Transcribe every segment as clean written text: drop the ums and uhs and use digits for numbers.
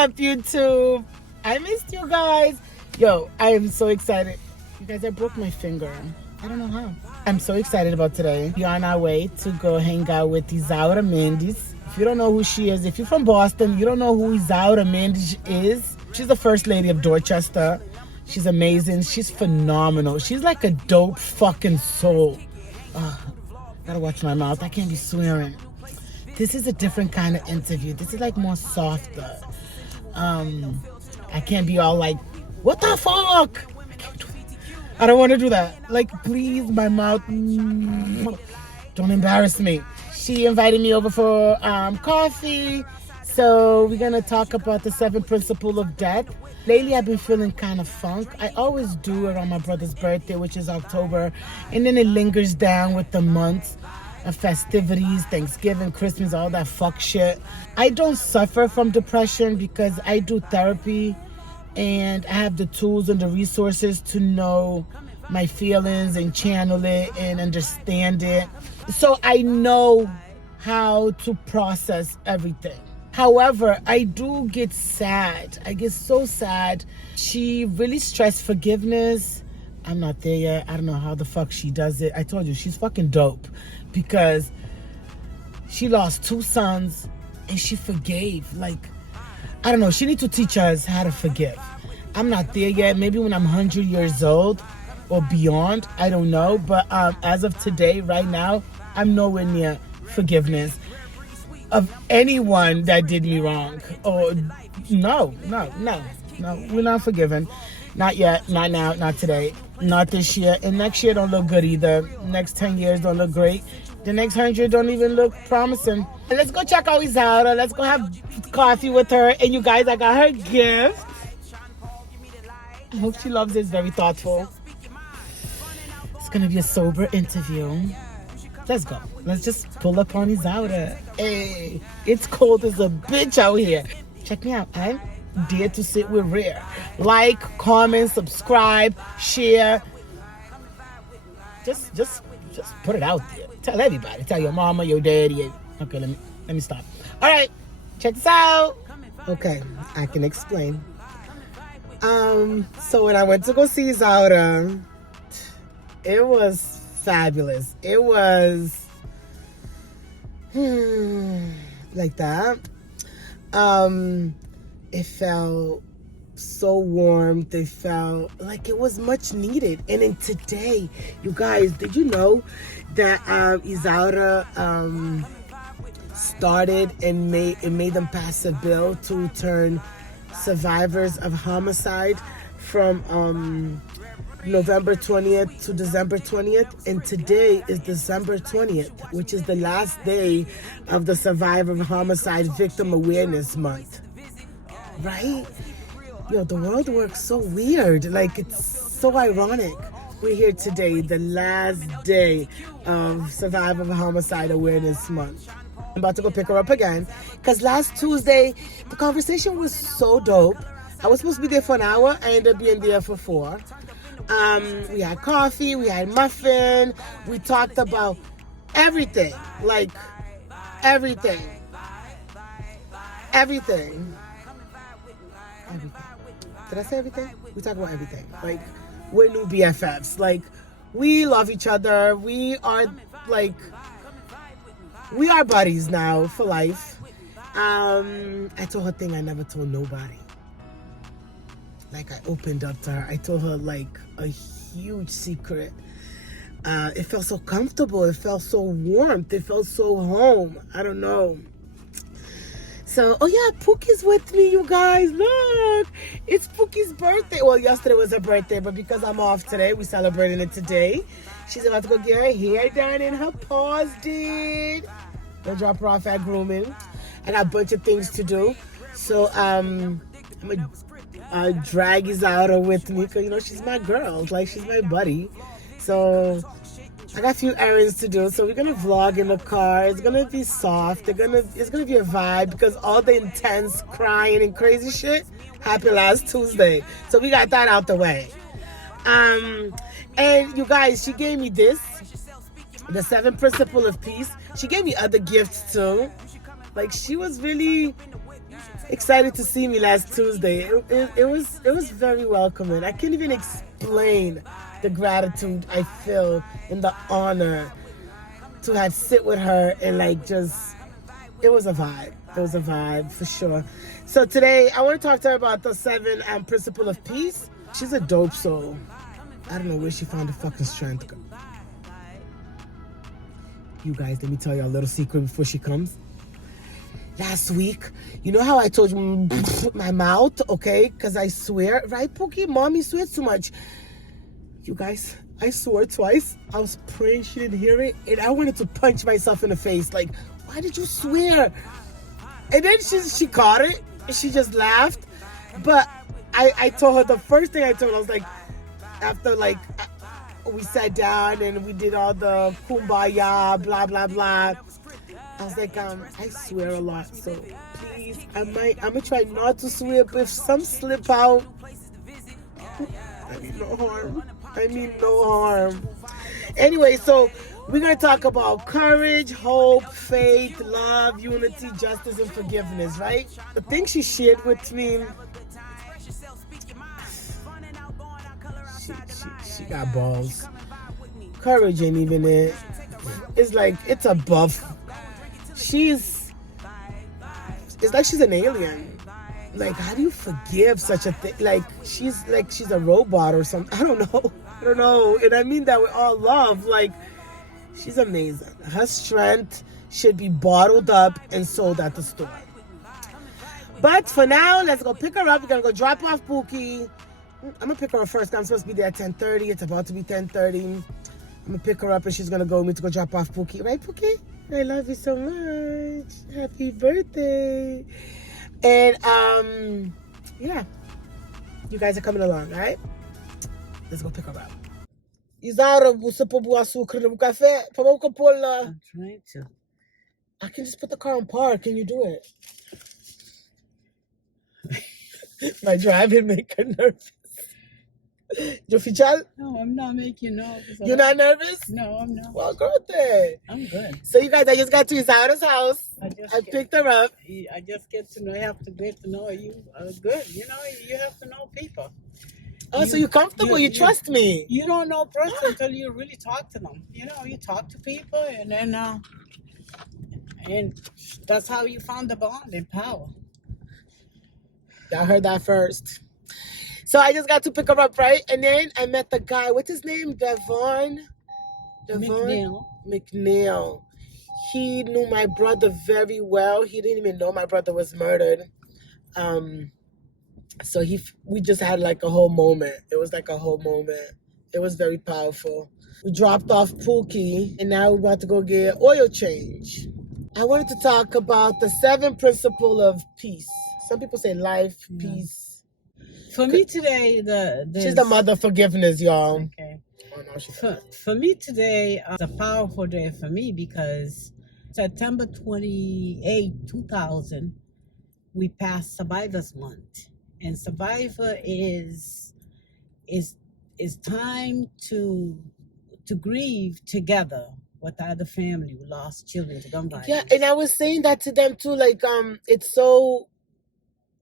up, YouTube? I missed you guys. Yo, I am so excited. You guys, I broke my finger. I don't know how. I'm so excited about today. We're on our way to go hang out with iSaura Mendes. If you don't know who she is, if you're from Boston, you don't know who iSaura Mendes is. She's the first lady of Dorchester. She's amazing. She's phenomenal. She's like a dope fucking soul. Gotta watch my mouth. I can't be swearing. This is a different kind of interview. This is like more softer. I can't be all like, what the fuck? I don't want to do that. Like, please, my mouth, don't embarrass me. She invited me over for coffee. So we're going to talk about the 7 principles of death. Lately, I've been feeling kind of funk. I always do it on my brother's birthday, which is October. And then it lingers down with the months of festivities, Thanksgiving, Christmas, all that fuck shit. I don't suffer from depression because I do therapy. And I have the tools and the resources to know my feelings and channel it and understand it. So I know how to process everything. However, I do get sad. I get so sad. She really stressed forgiveness. I'm not there yet. I don't know how the fuck she does it. I told you, she's fucking dope because she lost 2 sons and she forgave. Like, I don't know. She needs to teach us how to forgive. I'm not there yet. Maybe when I'm 100 years old or beyond. I don't know. But as of today, right now, I'm nowhere near forgiveness of anyone that did me wrong. Or no. We're not forgiven. Not yet. Not now. Not today. Not this year. And next year don't look good either. Next 10 years don't look great. The next 100 don't even look promising. Let's go check out iSaura. Let's go have coffee with her. And you guys, I got her gift. I hope she loves it. It's very thoughtful. It's going to be a sober interview. Let's go. Let's just pull up on iSaura. Hey, it's cold as a bitch out here. Check me out. I'm DARE2SitWitRARE. Like, comment, subscribe, share. Just put it out there. Tell everybody. Tell your mama, your daddy. Okay, let me stop. All right, check this out. Okay, I can explain. So when I went to go see iSaura, it was fabulous. It was like that. It felt so warm. They felt like it was much needed. And then today, you guys, did you know that iSaura started and made them pass a bill to turn survivors of homicide from November 20th to December 20th, and today is December 20th, which is the last day of the Survivor of Homicide Victim Awareness Month. Right? Yo, the world works so weird. Like, it's so ironic. We're here today, the last day of Survivor of Homicide Awareness Month. I'm about to go pick her up again because last Tuesday, the conversation was so dope. I was supposed to be there for an hour. I ended up being there for 4. We had coffee, we had muffin. We talked about everything, like everything. Did I say everything? We talk about everything. Like, we're new BFFs. Like, we love each other. We are buddies now for life. I told her thing I never told nobody. Like, I opened up to her. I told her like a huge secret. It felt so comfortable. It felt so warm. It felt so home. I don't know. So, oh yeah, Pookie's with me, you guys. Look, it's Pookie's birthday. Well, yesterday was her birthday, but because I'm off today, we're celebrating it today. She's about to go get her hair done and her paws did. I'll drop her off at grooming. I got a bunch of things to do. So, I'm going to drag iSaura with me because, you know, she's my girl. Like, she's my buddy. So, I got a few errands to do, so we're gonna vlog in the car. It's gonna be soft. It's gonna be a vibe because all the intense crying and crazy shit happened last Tuesday. So we got that out the way. And you guys, she gave me this, the 7 principles of peace. She gave me other gifts too. Like, she was really excited to see me last Tuesday. It was very welcoming. I can't even explain the gratitude I feel and the honor to have sit with her and like just, it was a vibe. It was a vibe for sure. So today I want to talk to her about the 7 principle of peace. She's a dope soul. I don't know where she found the fucking strength. You guys, let me tell you a little secret before she comes. Last week, you know how I told you my mouth, okay? Because I swear, right, Pookie? Mommy swears too much. You guys, I swore twice. I was praying she didn't hear it, and I wanted to punch myself in the face. Like, why did you swear? And then she caught it, and she just laughed. But I told her, the first thing I told her, I was like, after like, we sat down and we did all the kumbaya, blah, blah, blah. I was like, I swear a lot, so please, I'm gonna try not to swear, but if some slip out, I mean no harm. Anyway, so we're gonna talk about courage, hope, faith, love, unity, justice, and forgiveness, right? The thing she shared with me, she got balls. Courage ain't even it. It's like, it's a buff. It's like she's an alien. Like, how do you forgive such a thing? Like she's a robot or something. I don't know. And I mean that with all love. Like, she's amazing. Her strength should be bottled up and sold at the store. But for now, let's go pick her up. We're gonna go drop off Pookie. I'm gonna pick her up first. I'm supposed to be there at 10:30. It's about to be 10:30. I'm gonna pick her up and she's gonna go with me to go drop off Pookie. Right, Pookie? I love you so much. Happy birthday. And yeah. You guys are coming along, right? Let's go pick her up. iSaura, você pôr açúcar no café? I'm trying to. I can just put the car in park. Can you do it? My driving make her nervous. You feel? No, I'm not making nervous. You're not nervous? No, I'm not. Well, girl, then. I'm good. So you guys, I just got to iSaura's house. I picked her up. I just get to know. I have to get to know you. Good. You know, you have to know people. Oh, so you're comfortable? You trust me? You don't know a person until you really talk to them. You know, you talk to people, and then and that's how you found the bond and power. Y'all heard that first. So I just got to pick her up, right? And then I met the guy. What's his name? Devon McNeil. He knew my brother very well. He didn't even know my brother was murdered. So we just had like a whole moment. It was like a whole moment. It was very powerful. We dropped off Pookie, and now we're about to go get oil change. I wanted to talk about the 7 principle of peace. Some people say life, peace. For me today, she's the mother of forgiveness, y'all. Okay. Oh, no, for me today, it's a powerful day for me because September 28, 2000, we passed Survivors Month, and Survivor is time to grieve together with the other family who lost children to gun violence. Yeah, and I was saying that to them too. Like,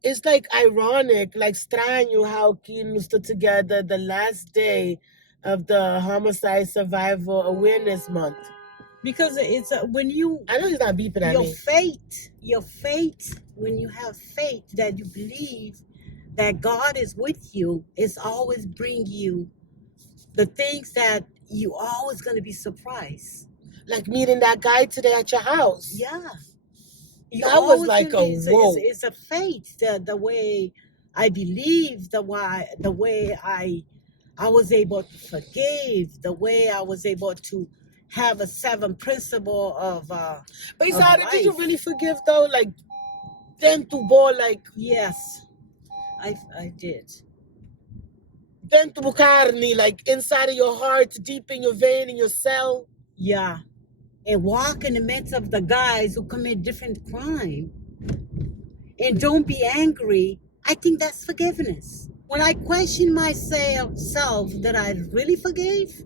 it's like ironic, like estranho how Kino stood together the last day of the Homicide Survivor Awareness Month. Because it's when you... I know he's not beeping at me. Your faith, when you have faith that you believe that God is with you, it's always bring you the things that you always going to be surprised. Like meeting that guy today at your house. Yeah. That was like a whoa. It's a faith. The way I believe, the way I was able to forgive, the way I was able to have a 7 principle of But iSaura, did you really forgive though? Like them to ball, like yes, I did. Them to bucarni, like inside of your heart, deep in your vein, in your cell. Yeah. And walk in the midst of the guys who commit different crime and don't be angry, I think that's forgiveness. When I question myself that I really forgave,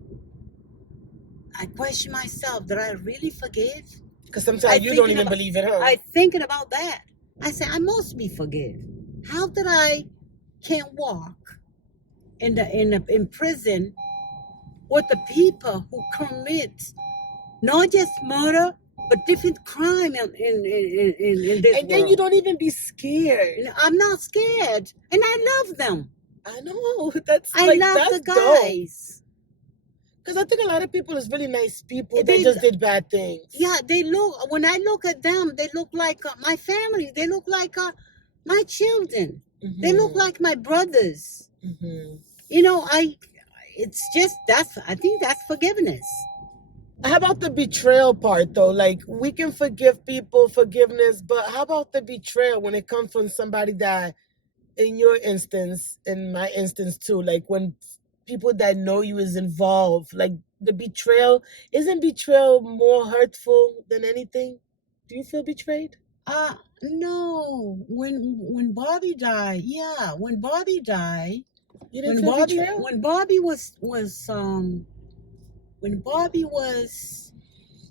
I question myself that I really forgive. Because sometimes you don't even believe it, huh? I'm thinking about that. I said, I must be forgiven. How that I can't walk in prison with the people who commit not just murder, but different crime in this And then you world. don't even be scared. I'm not scared, and I love them. I know. That's I like, love that's the dope. guys. Because I think a lot of people is really nice people. They- They just did bad things. Yeah, they look. When I look at them, they look like my family. They look like my children. They look like my brothers. Mm-hmm. You know, it's just I think that's forgiveness. How about the betrayal part, though? Like, we can forgive people, forgiveness, but how about the betrayal when it comes from somebody that, in your instance, in my instance too, like when people that know you is involved, like the betrayal, isn't betrayal more hurtful than anything? Do you feel betrayed? No. When Bobby died, when Bobby died, You didn't feel betrayal? when Bobby was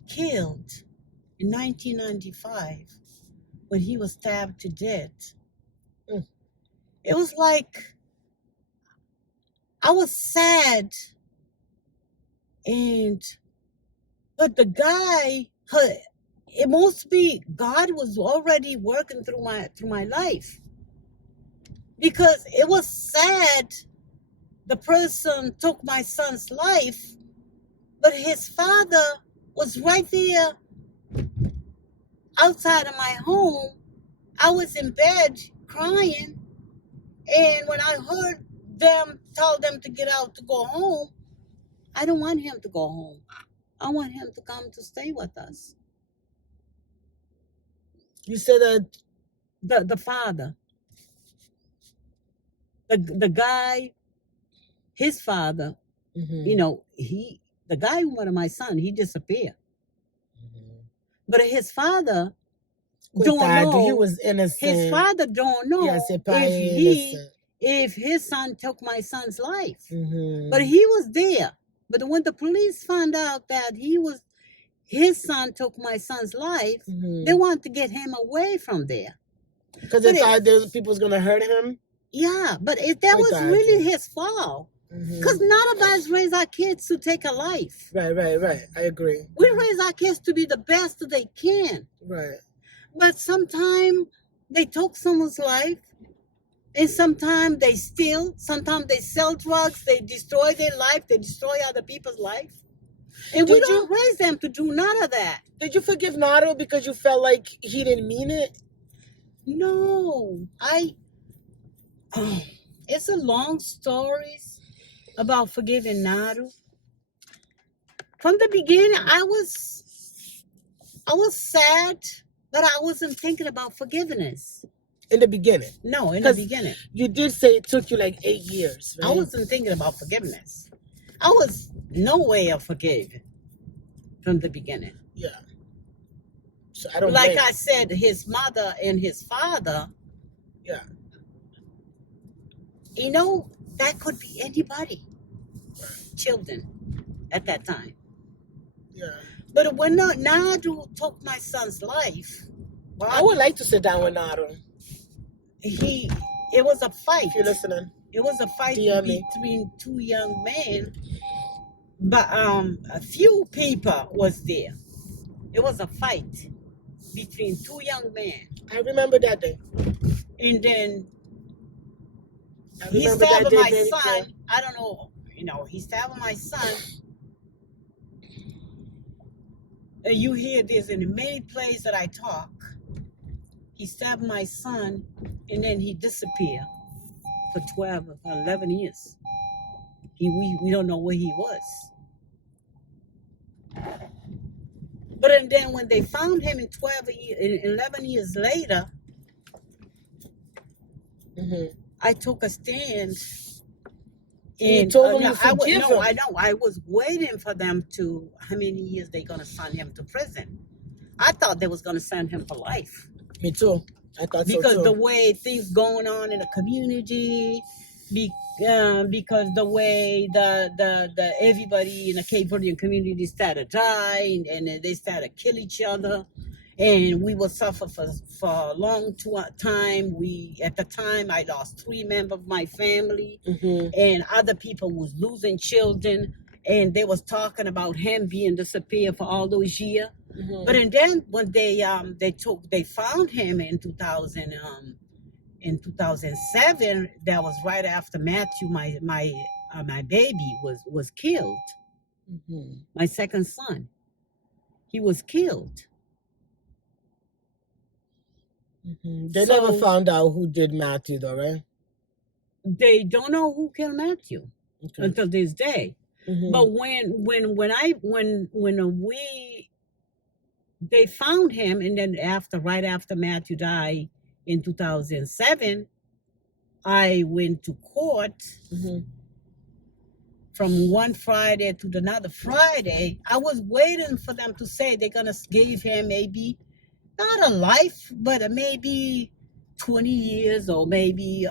killed in 1995, when he was stabbed to death, it was like I was sad, but the guy, it must be God was already working through my life, because it was sad. The person took my son's life, but his father was right there outside of my home. I was in bed crying, and when I heard them tell them to get out to go home, I don't want him to go home. I want him to come to stay with us. You said that The father, the guy, his father, you know, the guy who wanted my son, he disappeared. But his father don't know. He was innocent. His father don't know Yes, if his son took my son's life. Mm-hmm. But he was there. But when the police found out that his son took my son's life, they wanted to get him away from there. Because they thought there was people was gonna hurt him. Yeah, but that was really his fault. Because none of us raise our kids to take a life. Right. I agree. We raise our kids to be the best that they can. Right. But sometimes they took someone's life, and sometimes they steal, sometimes they sell drugs, they destroy their life, they destroy other people's life. And we don't raise them to do none of that. Did you forgive Nato because you felt like he didn't mean it? No. It's a long story about forgiving Nato. From the beginning, I was sad, but I wasn't thinking about forgiveness. In the beginning? No, in the beginning. You did say it took you like 8 years, right? I wasn't thinking about forgiveness. I was no way of forgiving from the beginning. Yeah. So I don't like I said, his mother and his father. Yeah. You know, that could be anybody. Children at that time. Yeah. But when Nadu took my son's life, I would like to sit down with Nato. It was a fight. If you're listening. It was a fight between two young men. But a few people was there. It was a fight between two young men. I remember that day. And then he stabbed my son. I don't know. You know, he stabbed my son. And you hear this in many places that I talk. He stabbed my son, and then he disappeared for 12 or 11 years. We don't know where he was. But and then when they found him 11 years later, I took a stand. And you told him you forgive him. I know. I was waiting for them how many years they going to send him to prison. I thought they was going to send him for life. Me too. I thought so too. Because the way things going on in the community, because the way the everybody in the Cape Verdean community started dying and they started kill each other, and we will suffer for a long time. At the time, I lost 3 members of my family, and other people was losing children, and they was talking about him being disappeared for all those years. But and then when they found him in 2007, that was right after Matthew, my baby was killed. My second son, he was killed. They never found out who did Matthew, though, right? They don't know who killed Matthew until this day. But they found him, and then right after Matthew died in 2007, I went to court. From one Friday to another Friday, I was waiting for them to say they're gonna give him maybe not a life, but maybe 20 years or maybe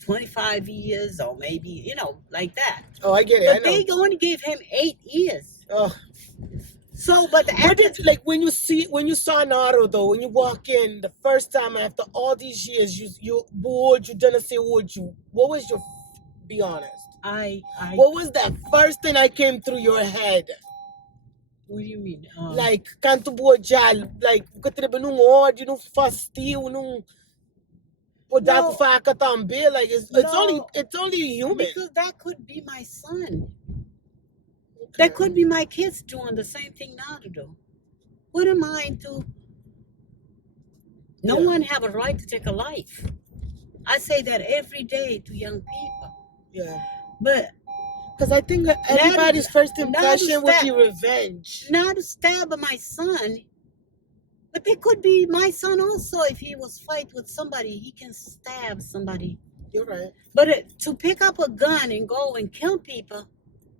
25 years or maybe, like that. Oh, I get it. But they only gave him 8 years. Oh. So, but what did, like, when you saw Naro, though, when you walk in the first time after all these years, you bored, you didn't say what was your, be honest. What was that first thing that came through your head? What do you mean? Like, canto bojal, like, nung ódio, nung fastio, nung podar faca também, like, it's only human. Because that could be my son. Okay. That could be my kids doing the same thing now to do. What am I to? No one have a right to take a life. I say that every day to young people. Yeah. But because I think everybody's first impression would be revenge. Not to stab my son, but it could be my son also. If he was fight with somebody, he can stab somebody. You're right. But to pick up a gun and go and kill people,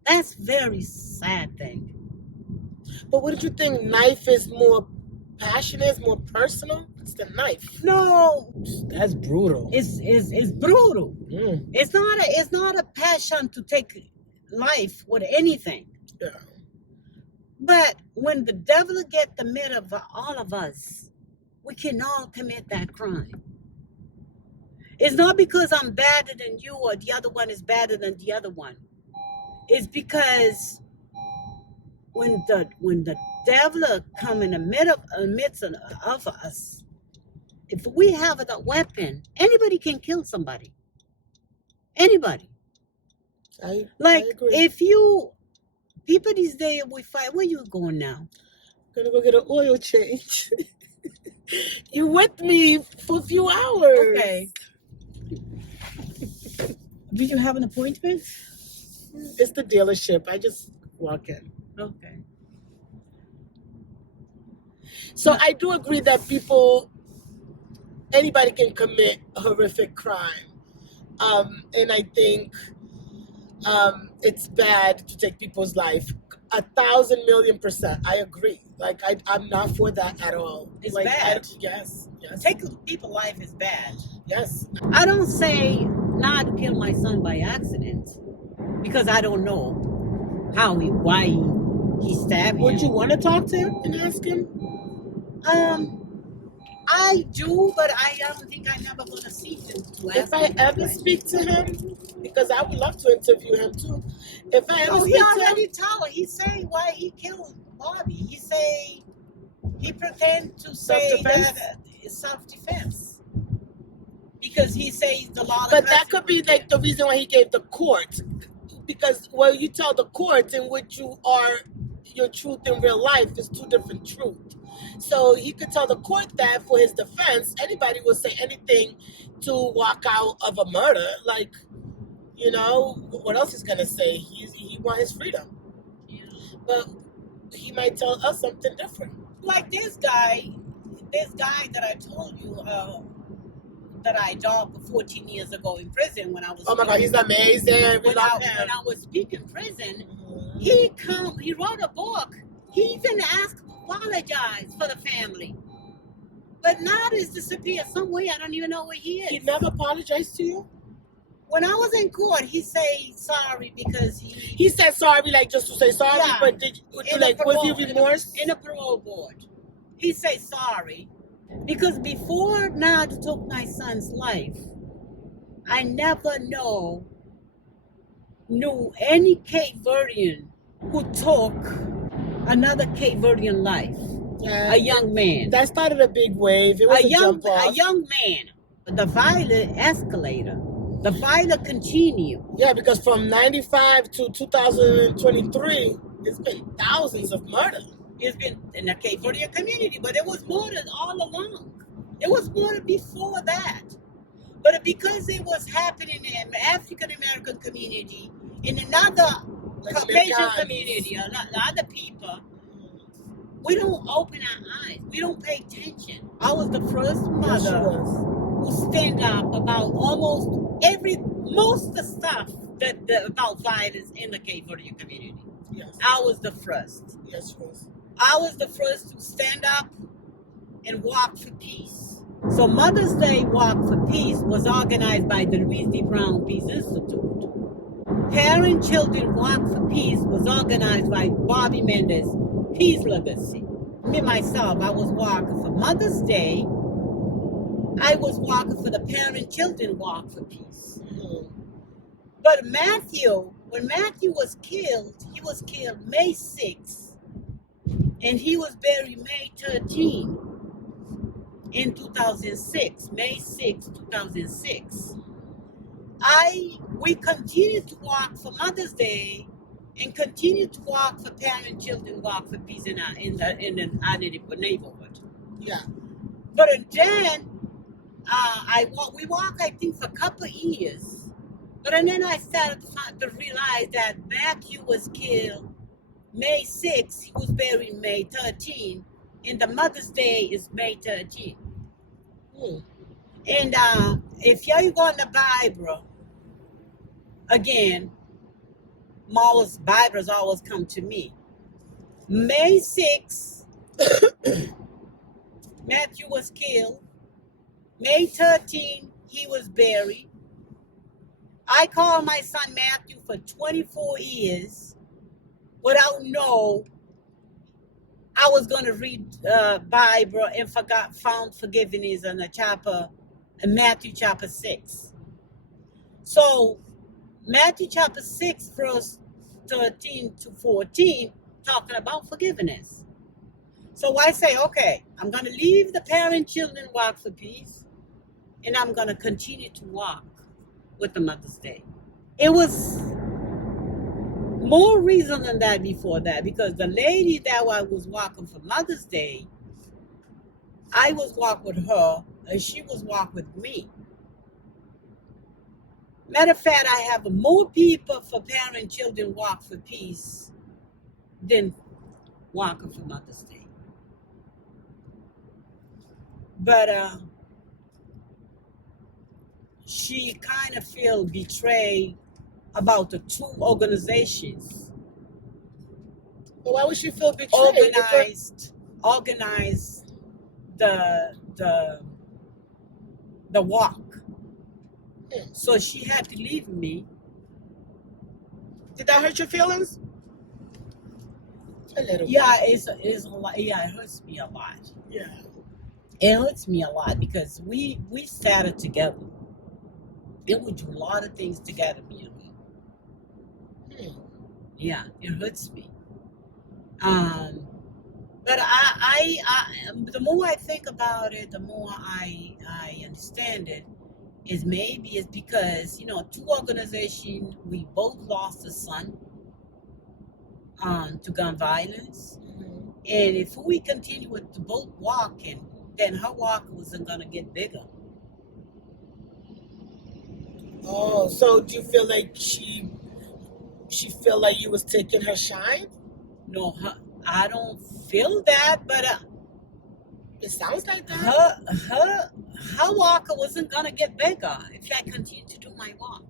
that's very sad thing. But what did you think? Knife is more passionate, more personal? It's the knife. No, that's brutal. It's brutal. It's not a passion to take life with anything. Yeah. But when the devil get the mid of all of us, we can all commit that crime. It's not because I'm better than you or the other one is better than the other one. It's because when the devil come in the midst of us, if we have a weapon, anybody can kill somebody. Anybody. I agree. If people these days we fight, where you going now? I'm gonna go get an oil change. You with me for a few hours. Okay. Did you have an appointment? It's the dealership. I just walk in. Okay. So I do agree that anybody can commit a horrific crime. And I think it's bad to take people's life. 1,000,000,000%. I agree. Like, I'm not for that at all. It's like, bad. Yes. Taking people's life is bad. Yes. I don't say not to kill my son by accident because I don't know why he stabbed him. Would you want to talk to him and ask him? I do, but I don't think I'm never going to see him. If I ever speak to him, because I would love to interview him too. If I ever speak he already to him, told. He say why he killed Bobby. He say he pretend to say that it's self-defense because he says the law. But that could be like the reason why he gave the court, because you tell the court in which you are your truth in real life is two different truths. So he could tell the court that for his defense, anybody will say anything to walk out of a murder. Like, what else he's gonna say? He want his freedom. Yeah. But he might tell us something different. Like this guy that I told you that I dogged 14 years ago in prison when I was. Oh my God, he's amazing. When I was speaking prison, he wrote a book. He even apologize for the family. But now he's disappeared somewhere. I don't even know where he is. He never apologized to you? When I was in court, he said sorry because he said sorry, like just to say sorry. Yeah. But was he remorse? In a parole board. he say sorry. Because before Nad took my son's life, I never knew any Cape Verdean who took another Cape Verdean life. Yeah, A young man. that started a big wave. It was a jump off. A young man. The violence escalated. The violence continued. Yeah, because from 95 to 2023, it's been thousands of murders. It's been in the Cape Verdean community, but it was murdered all along. It was murdered before that. But because it was happening in the African American community, in another Caucasian community, other people, we don't open our eyes. We don't pay attention. I was the first mother who stand up about most of the stuff about violence in the Cape Verdean community. Yes. I was the first. Yes, Rose. I was the first to stand up and walk for peace. So Mother's Day Walk for Peace was organized by the Louise D. Brown Peace Institute. Parent Children Walk for Peace was organized by Bobby Mendes Peace Legacy. Me, myself, I was walking for Mother's Day. I was walking for the Parent Children Walk for Peace. Mm-hmm. But when Matthew was killed, he was killed May 6th, and he was buried May 13th in 2006, May 6, 2006. We continued to walk for Mother's Day and continued to walk for Parent Children Walk for Peace in our neighborhood. Yeah. But then we walked, I think, for a couple of years. But then I started to realize that Matthew was killed May 6th. He was buried May 13th. And the Mother's Day is May 13th. And if you're going to Bible, again, Mama's Bibles always come to me. May 6th, Matthew was killed. May 13th, he was buried. I called my son Matthew for 24 years without know I was going to read Bible and found forgiveness in Matthew chapter 6. So Matthew chapter 6, verse 13 to 14, talking about forgiveness. So I say, okay, I'm going to leave the Parent Children Walk for Peace, and I'm going to continue to walk with the Mother's Day. It was more reason than that before that, because the lady that I was walking for Mother's Day, I was walking with her, and she was walking with me. Matter of fact, I have more people for Parent Children Walk for Peace than walking for Mother's Day. But she kind of feel betrayed about the two organizations. But why would she feel betrayed? Organized the walk. So she had to leave me. Did that hurt your feelings? A little. Yeah, it's a lot. Yeah, it hurts me a lot. Yeah, it hurts me a lot because we started together. It would do a lot of things together, me and her. Yeah, it hurts me. But I the more I think about it, the more I understand it. Is maybe it's because, two organizations, we both lost a son to gun violence. Mm-hmm. And if we continue with both walking, then her walk wasn't going to get bigger. Oh, so do you feel like she feel like you was taking her shine? No, I don't feel that, but it sounds like that. Her walk wasn't going to get bigger if I continued to do my walk.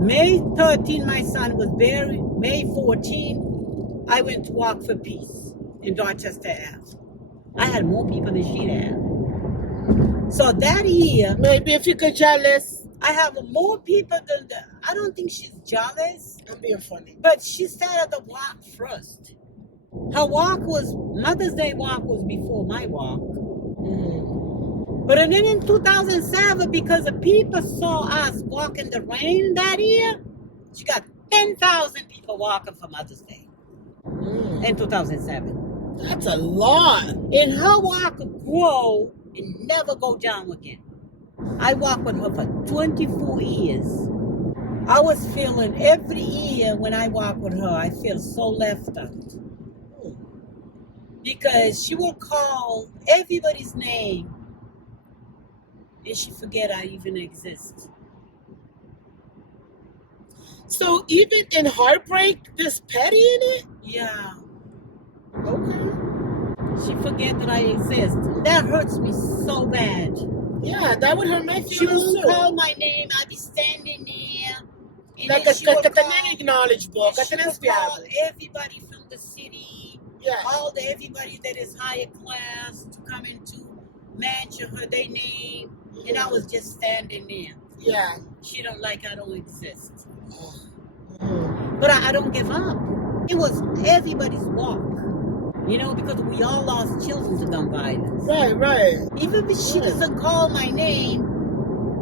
May 13, my son was buried. May 14, I went to Walk for Peace in Dorchester Ave. I had more people than she had. So that year... Maybe if you could jealous. I have more people than I don't think she's jealous. I'm being funny. But she started the walk first. Her walk was, Mother's Day walk was before my walk. Mm-hmm. But then in 2007, because the people saw us walk in the rain that year, she got 10,000 people walking for Mother's Day in 2007. That's a lot. And her walk grow and never go down again. I walked with her for 24 years. I was feeling every year when I walk with her, I feel so left out. Because she will call everybody's name and she forget I even exist. So even in heartbreak, there's petty in it? Yeah. Okay. She forget that I exist. That hurts me so bad. Yeah, that would hurt my She feelings will too. call my name, I'd be standing there. And Like then she will call, acknowledge book. she will call everybody from the city, Yeah. everybody that is higher class to come into mention her their name. And I was just standing there. Yeah. She don't like I don't exist. Mm. But I don't give up. It was everybody's walk. You know, because we all lost children to gun violence. Right. Even if she doesn't call my name,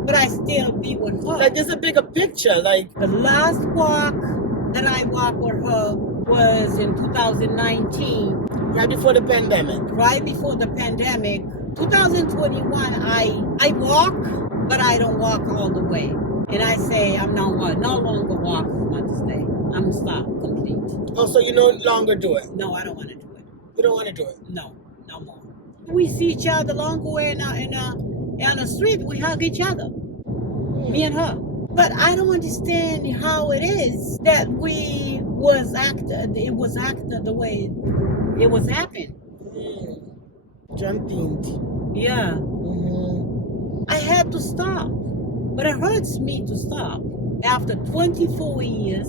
but I still be with her. Like there's a bigger picture. Like the last walk that I walked with her was in 2019. Right before the pandemic. Right before the pandemic. 2021, I walk, but I don't walk all the way. And I say I'm no longer walking Mother's Day. I'm stopped, complete. Oh, so you no longer do it? No, I don't want to do it. You don't want to do it? No more. We see each other long way on the street. We hug each other, me and her. But I don't understand how it is that it was acted the way it was happening. Jumping. Yeah. Mm-hmm. I had to stop, but it hurts me to stop after 24 years.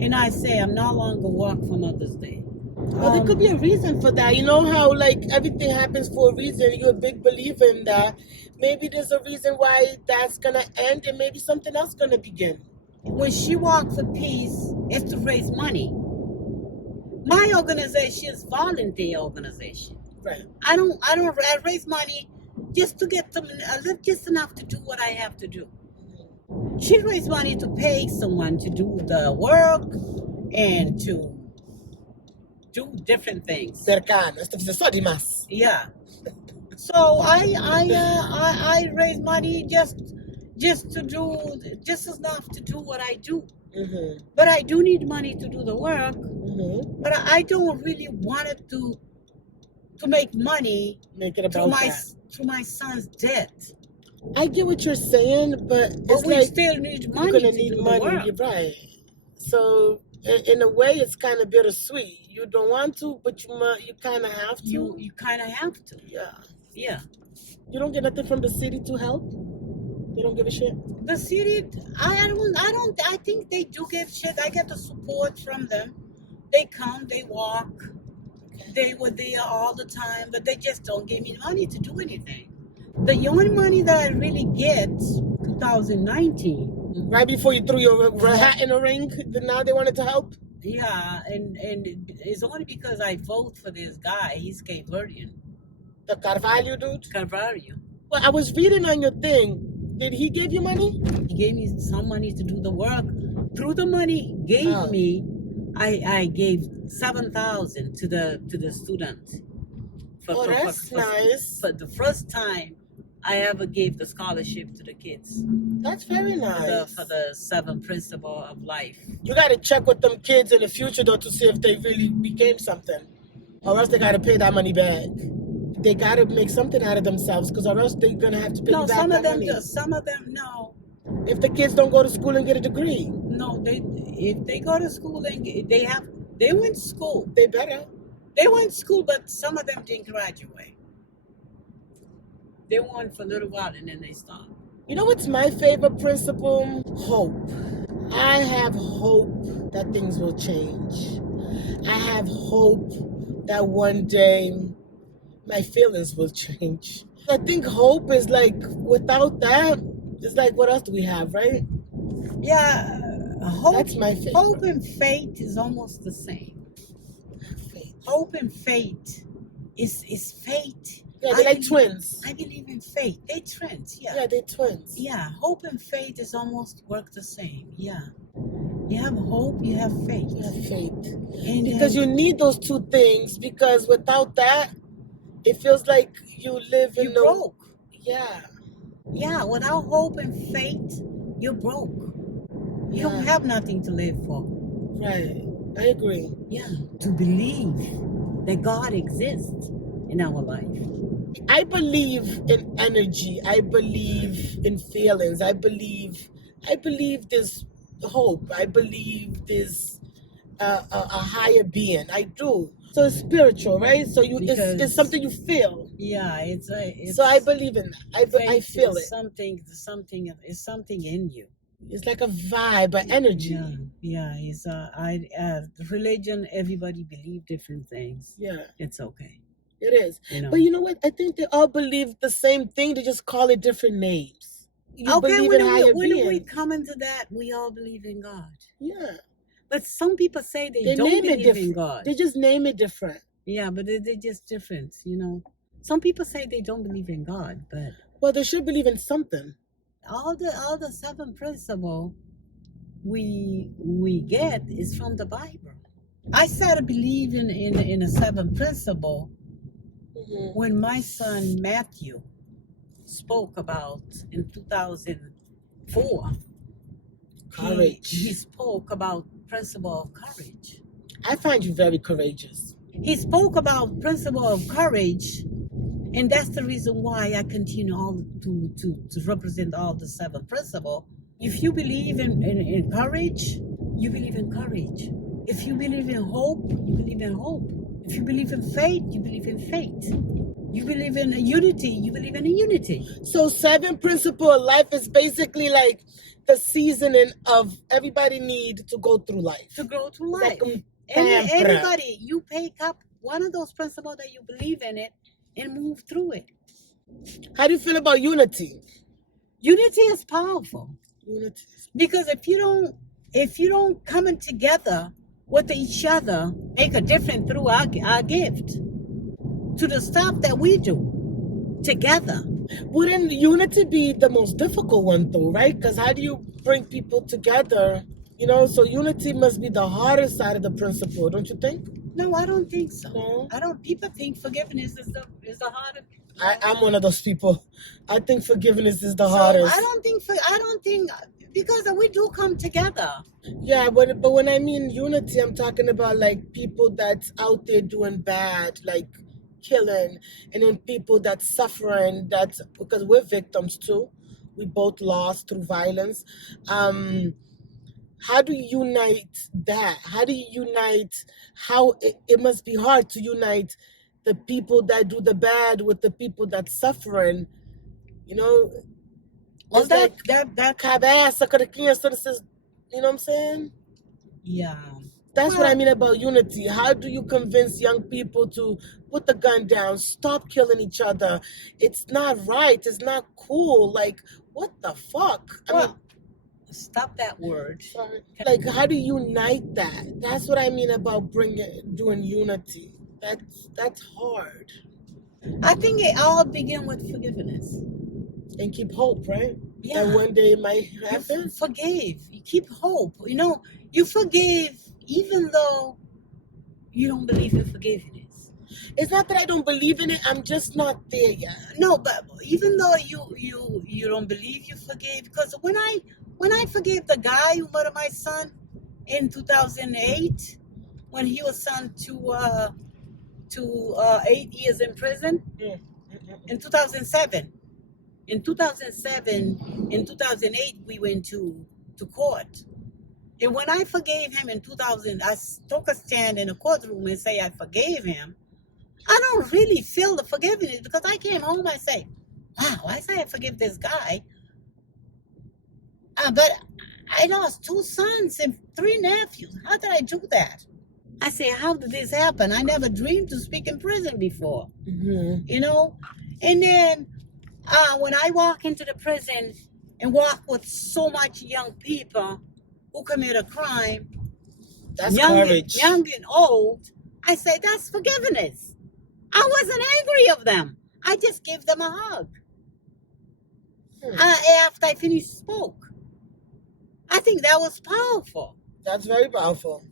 And I say I'm no longer walk for Mother's Day. Well, there could be a reason for that. You know how, like, everything happens for a reason. You're a big believer in that. Maybe there's a reason why that's going to end and maybe something else going to begin. When she walked for peace, it's to raise money. My organization is volunteer organization. Right. I raise money just to get just enough to do what I have to do. She raised money to pay someone to do the work and to do different things. Cercano, esto es só demais. Yeah. So I raise money just to do just enough to do what I do. Mm-hmm. But I do need money to do the work. Mm-hmm. But I don't really want it to make money. Make it about to my son's death. I get what you're saying, but it's we like still need money. You're gonna need money. You're right. So in a way, it's kind of bittersweet. You don't want to, but you kind of have to. You kind of have to. Yeah. Yeah. You don't get nothing from the city to help. They don't give a shit. The city, I think they do give shit. I get the support from them. They come, they walk. They were there all the time, but they just don't give me money to do anything. The only money that I really get, 2019. Right before you threw your hat in the ring, now they wanted to help? Yeah, and it's only because I vote for this guy. He's Cape Verdean. The Carvalho dude? Carvalho. Well, I was reading on your thing. Did he give you money? He gave me some money to do the work. Through the money he gave me, I gave 7,000 to the student. That's nice. For the first time I ever gave the scholarship to the kids. That's very nice. For the 7 principle of life. You got to check with them kids in the future, though, to see if they really became something. Or else they got to pay that money back. They got to make something out of themselves, because or else they're going to have to pay back that money. Some of them, no. If the kids don't go to school and get a degree. No, if they go to school and they went to school. They better. They went to school, but some of them didn't graduate. They went for a little while and then they stopped. You know what's my favorite principle? Hope. I have hope that things will change. I have hope that one day my feelings will change. I think hope is like, without that, it's like, what else do we have, right? Yeah, hope. That's my favorite. Hope and faith is almost the same. Hope and faith is faith. Yeah, they're like twins. I believe in faith. They twins, yeah. Yeah, they're twins. Yeah, hope and faith is almost work the same. Yeah. You have hope, you have faith. You have faith. And because you need those two things, because without that, it feels like you live in broke. Yeah. Yeah, without hope and faith, you're broke. You don't have nothing to live for. Right. I agree. Yeah. To believe that God exists in our life. I believe in energy. I believe in feelings. I believe there's hope. I believe there's a higher being. I do. So it's spiritual, right? So it's something you feel. Yeah, it's so I believe in that. I feel it. It's something in you. It's like a vibe, an energy. Yeah. It's religion. Everybody believe different things. Yeah, it's okay. It is. But you know what? I think they all believe the same thing. They just call it different names. You believe in higher being. When we come into that, we all believe in God. Yeah. But some people say they don't believe in God. They just name it different. Yeah, but they're just different, Some people say they don't believe in God, but well, they should believe in something. All the 7 principles we get is from the Bible. I started believing in a 7 principle when my son Matthew spoke about in 2004. Courage. He spoke about principle of courage. I find you very courageous. He spoke about principle of courage, and that's the reason why I continue to represent all the 7 principles. If you believe in courage, you believe in courage. If you believe in hope, you believe in hope. If you believe in faith, you believe in faith. You believe in unity, you believe in a unity. So 7 principle of life is basically like the seasoning of everybody need to go through life. To go through life. Like anybody, you pick up one of those principles that you believe in it and move through it. How do you feel about unity? Unity is powerful. Unity. Because if you don't come in together with each other, make a difference through our gift to the stuff that we do together. Wouldn't unity be the most difficult one though, right? Because how do you bring people together? So unity must be the hardest side of the principle, don't you think? No, I don't think so. No? People think forgiveness is the hardest. I'm one of those people. I think forgiveness is the hardest. I don't think because we do come together. Yeah, but when I mean unity, I'm talking about like people that's out there doing bad, like killing, and then people that's suffering, that's because we're victims too. We both lost through violence. How do you unite that? How do you unite it must be hard to unite the people that do the bad with the people that's suffering, Well, that cabeça, you know what I'm saying? Yeah. That's what I mean about unity. How do you convince young people to put the gun down, stop killing each other? It's not right. It's not cool. Like, what the fuck? I mean, stop that word. Sorry. Like, how do you unite that? That's what I mean about doing unity. That's hard. I think it all begins with forgiveness. And keep hope, right? Yeah. And one day it might happen. You forgive. You keep hope. You forgive even though you don't believe in forgiveness. It's not that I don't believe in it. I'm just not there yet. No, but even though you don't believe you forgive, because when I forgave the guy who murdered my son in 2008, when he was sent to 8 years in prison, in 2007. In 2008, we went to court. And when I forgave him in 2000, I took a stand in a courtroom and say I forgave him. I don't really feel the forgiveness because I came home, I say, wow, I say I forgive this guy. But I lost 2 sons and 3 nephews. How did I do that? I say, how did this happen? I never dreamed to speak in prison before, And then when I walk into the prison and walk with so much young people who commit a crime, that's young and old, I say, that's forgiveness. I wasn't angry of them. I just gave them a hug. After I finished spoke. I think that was powerful. That's very powerful.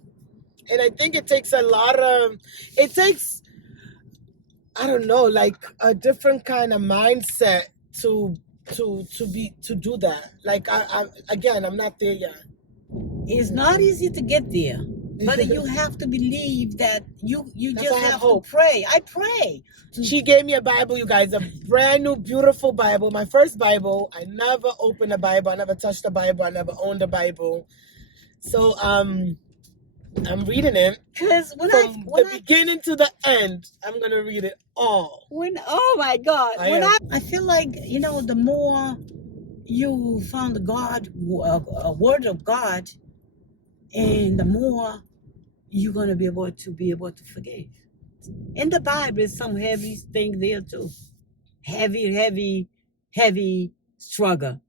And I think it takes I don't know, like a different kind of mindset to do that. Like I'm not there yet. It's not easy to get there, but you have to believe that you just have to pray. I pray. She gave me a Bible, you guys, a brand new, beautiful Bible. My first Bible. I never opened a Bible. I never touched a Bible. I never owned a Bible. So I'm reading it because from the beginning to the end. I'm gonna read it all. Oh my God! I feel like the more you found God, a word of God, and the more you're gonna be able to forgive. In the Bible, is some heavy thing there too. Heavy struggle.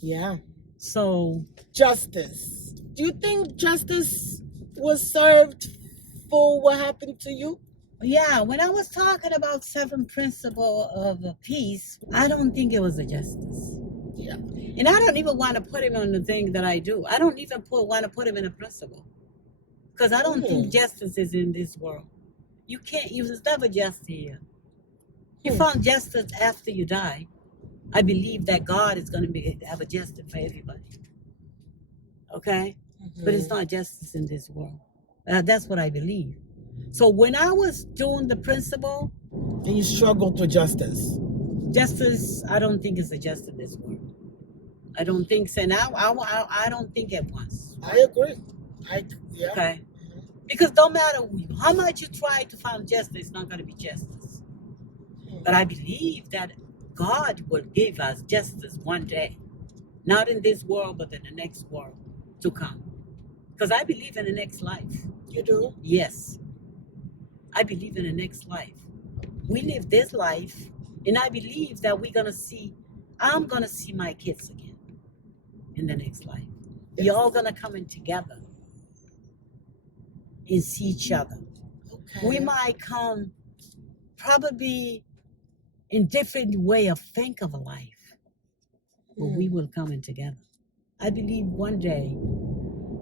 Yeah. So justice. Do you think justice was served for what happened to you? Yeah, when I was talking about 7 principles of peace, I don't think it was a justice. Yeah. And I don't even want to put him on the thing that I do. I don't even want to put him in a principle. Because I don't think justice is in this world. You can't, there's never justice here. You found justice after you die. I believe that God is going to have a justice for everybody. Okay? But it's not justice in this world. That's what I believe. So when I was doing the principle, and you struggled with justice. Justice, I don't think it's a justice in this world. I don't think so. Now I don't think it was. I agree. Yeah. Okay. Because no matter how much you try to find justice, it's not going to be justice. But I believe that God will give us justice one day. Not in this world, but in the next world to come. Because I believe in the next life. You do? Yes. I believe in the next life. We live this life, and I believe that I'm going to see my kids again in the next life. Yes. We're all going to come in together and see each other. Okay. We might come probably in different way of think of a life, but we will come in together. I believe one day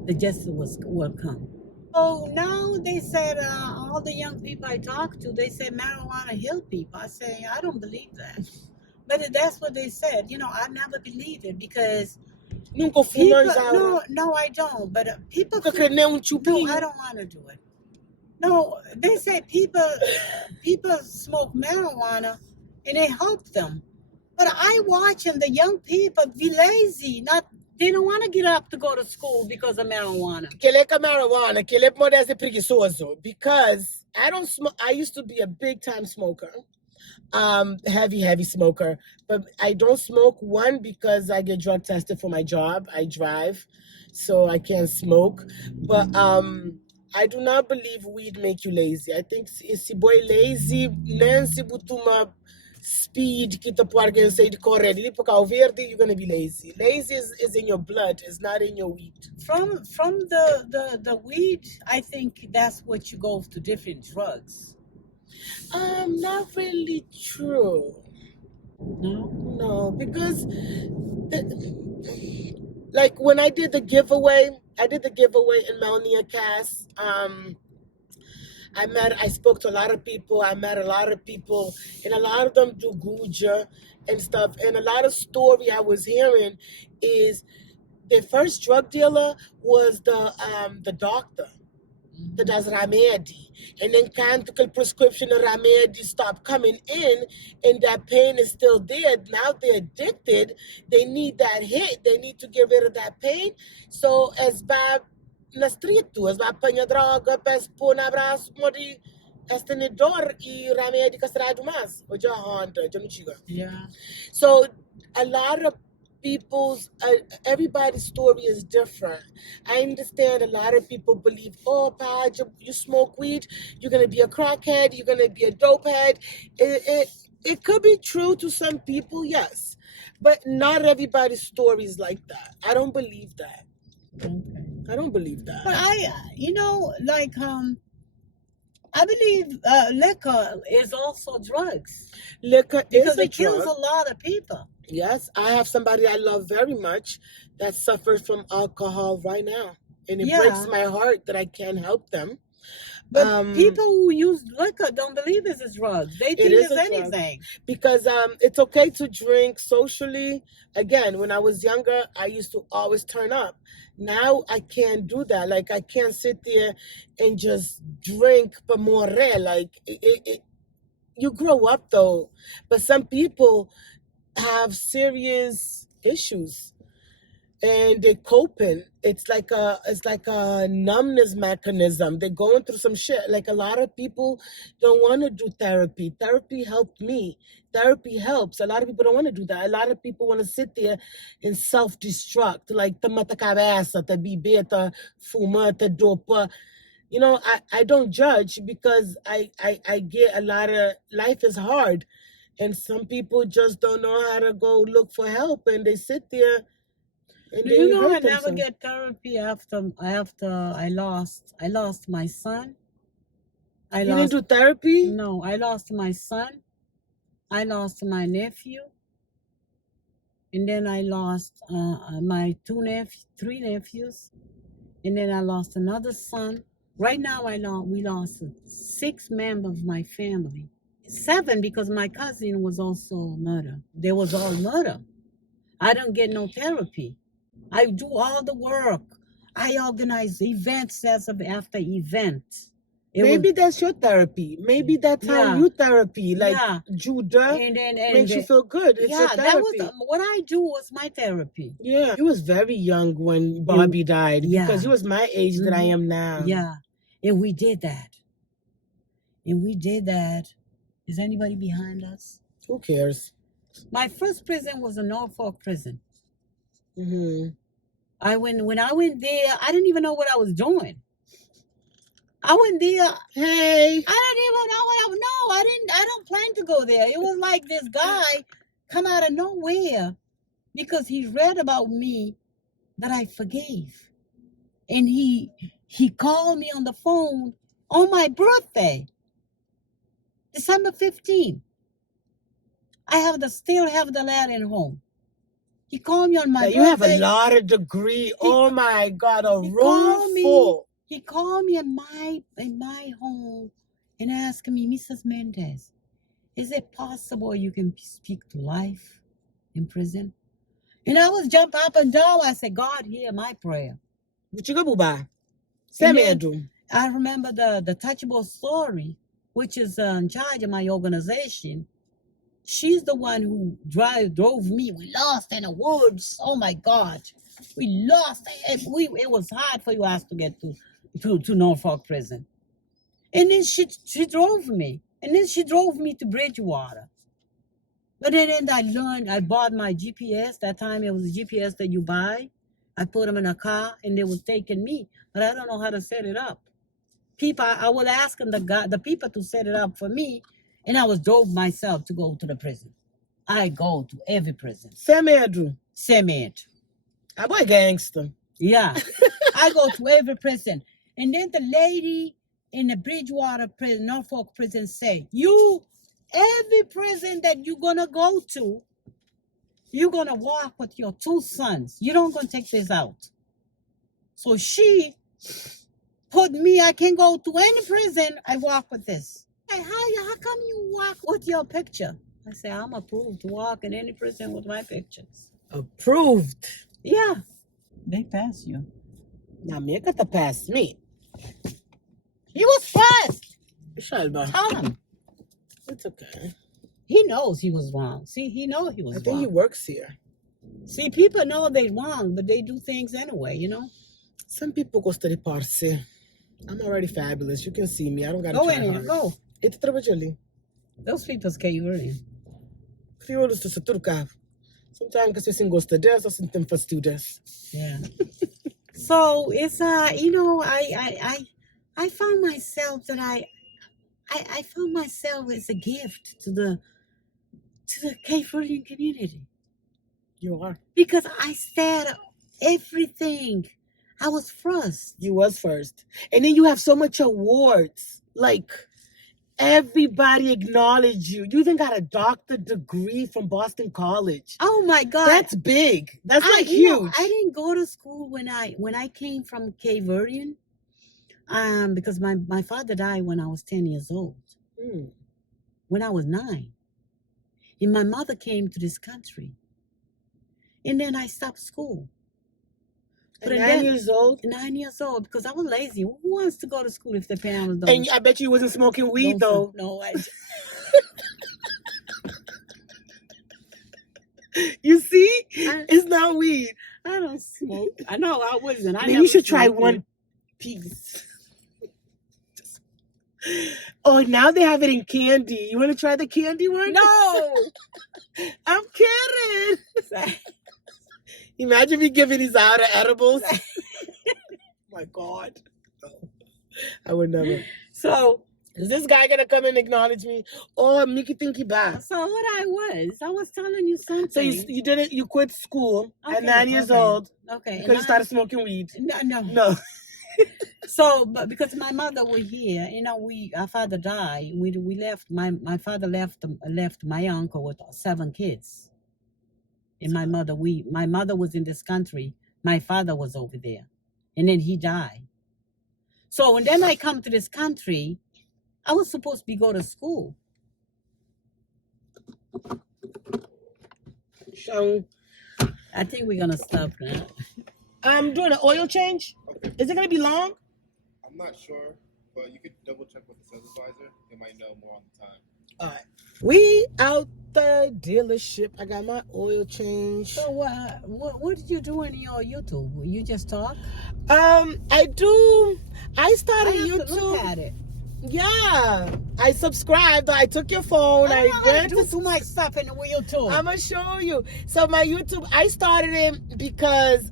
the justice will come. Oh, now they said, all the young people I talk to, they said marijuana heal people. I say, I don't believe that. But that's what they said. I never believed it because people, no, I don't. But people, no, I don't want to do it. No, they say people smoke marijuana and it helps them. But I watch them, the young people be lazy, they don't want to get up to go to school because of marijuana. Because I don't smoke. I used to be a big time smoker, heavy smoker. But I don't smoke, one, because I get drug tested for my job. I drive, so I can't smoke. But I do not believe weed make you lazy. I think si boy lazy, Nancy butuma speed kita puarga say the correct. You're gonna be lazy. Lazy is in your blood. It's not in your weed. From the weed, I think that's what you go to different drugs. Not really true. No, because like when I did the giveaway in Melnia Cass. I spoke to a lot of people. I met a lot of people, and a lot of them do Guja and stuff. And a lot of story I was hearing is the first drug dealer was the doctor that does Ramedi. And then canticle prescription of Ramedi stopped coming in, and that pain is still there. Now they're addicted. They need that hit. They need to get rid of that pain. So as Bob na street tu, as vai apanhar droga, peço pôr na braço, mori esta ne dor e remédio que será do mas, o já honta, já não chega. Yeah. So a lot of everybody's story is different. I understand a lot of people believe, oh, pa, you smoke weed, you're gonna be a crackhead, you're gonna be a dope head. It could be true to some people, yes, but not everybody's story is like that. I don't believe that. Okay. I don't believe But that. I believe liquor is also drugs Liquor is because a it kills drug. a lot of people. Yes, I have somebody I love very much that suffers from alcohol right now. And it breaks Yeah, my heart that I can't help them. but people who use liquor don't believe it's a drug. They It think is it's a drug anything. because it's okay to drink socially. Again, when I was younger, I used to always turn up. Now I can't do that. Like I can't sit there and just drink per more. Like you grow up though, but some people have serious issues and they're coping. It's like a numbness mechanism. They're going through some shit. Like a lot of people don't want to do therapy. Therapy helped me. Therapy helps. A lot of people don't want to do that. A lot of people want to sit there and self-destruct, like the mata cabeça, the bibeta, fuma, the dopa. I don't judge because I get a lot of life is hard, and some people just don't know how to go look for help, and they sit there and Do you they know I hurt never themselves. get therapy after I lost my son. I You didn't lost do therapy? No, I lost my son. I lost my nephew, and then I lost my three nephews, and then I lost another son. Right now, we lost 6 members of my family, 7 because my cousin was also murdered. They was all murder. I don't get no therapy. I do all the work. I organize events after event. Maybe that's your therapy. Maybe that's how Yeah, you therapy. Like yeah, Judah and makes you feel good. It's your yeah, that was therapy. what I do was my therapy. Yeah, you was very young when Bobby died Yeah, because you was my age that I am now. yeah, and we did that. Is anybody behind us? Who cares? My first prison was a Norfolk prison. Hmm. When I went there, I didn't even know what I was doing. I went there. Hey. I didn't even know what No, I don't plan to go there. It was like this guy come out of nowhere because he read about me that I forgave, and he called me on the phone on my birthday, December 15th. Still have the letter at home. He called me on my birthday. You have a lot of degree. Oh my God, a room full. He called me in my home and asked me, Mrs. Mendes, is it possible you can speak to life in prison? And I was jump up and down. I said, God, hear my prayer. What you go by? Say me do. I remember the touchable story, which is in charge of my organization. She's the one who drove me. We lost in the woods. Oh my God, we lost. It was hard for us to get to Norfolk prison. And then she drove me, and then she drove me to Bridgewater. But then I bought my GPS. That time it was a GPS that you buy. I put them in a car, and they was taking me, but I don't know how to set it up. I was asking the people to set it up for me, and I was drove myself to go to the prison. I go to every prison. Same it. I boy gangster. Yeah. I go to every prison. And then the lady in the Bridgewater prison, Norfolk prison say, every prison that you're going to go to, you're going to walk with your 2 sons. You don't going to take this out. So she put me, I can go to any prison, I walk with this. Hey, how come you walk with your picture? I say, I'm approved to walk in any prison with my pictures. Approved? Yeah. They pass you. Now, me got to pass me. He was fast. Shalba. Tell him. It's okay. He knows he was wrong. See, he knows he was wrong. I think he works here. See, people know they're wrong, but they do things anyway, Some people go to the party. I'm already fabulous. You can see me. I don't got to go try in here. hard. Go. It's trabalhando. Those people's Kayuri. Crioulos to Saturka. Sometimes because we go to death or something for students. Yeah. So it's I found myself that I found myself as a gift to the Californian community. You are. Because I said everything. I was first. You was first. And then you have so much awards. Like, everybody acknowledged you. You even got a doctorate degree from Boston College. Oh my God. That's big. That's like you know, huge. I didn't go to school when I came from Cape Verdean. Because my father died when I was 10 years old. When I was 9. And my mother came to this country. And then I stopped school. At 9 years old? 9 years old, because I was lazy. Who wants to go to school if their parents don't? And I bet you wasn't smoking weed, though. No, You see? It's not weed. I don't smoke. I know I wasn't. Then you should try one piece. Oh, now they have it in candy. You want to try the candy one? No. I'm kidding. Imagine me giving these out of edibles. Oh my God. No. I would never. So, is this guy going to come and acknowledge me? Or Mickey think he bad? So what I was telling you something. So you did it, you quit school at 9 years old. Okay. Because you started smoking weed. No. So, but because my mother was here, you know, our father died. We left. My father left my uncle with 7 kids. And my mother was in this country. My father was over there, and then he died. So, and then I come to this country. I was supposed to go to school. So, I think we're gonna stop now. I'm doing an oil change. Okay. Is it gonna be long? I'm not sure, but you could double check with the sales advisor. They might know more on the time. All right. We out the dealership. I got my oil change. So what did you do in your YouTube? You just talk? I started YouTube. To look at it. Yeah. I subscribed. I took your phone. I went to do too much stuff in the YouTube. I'm gonna show you. So my YouTube, I started it because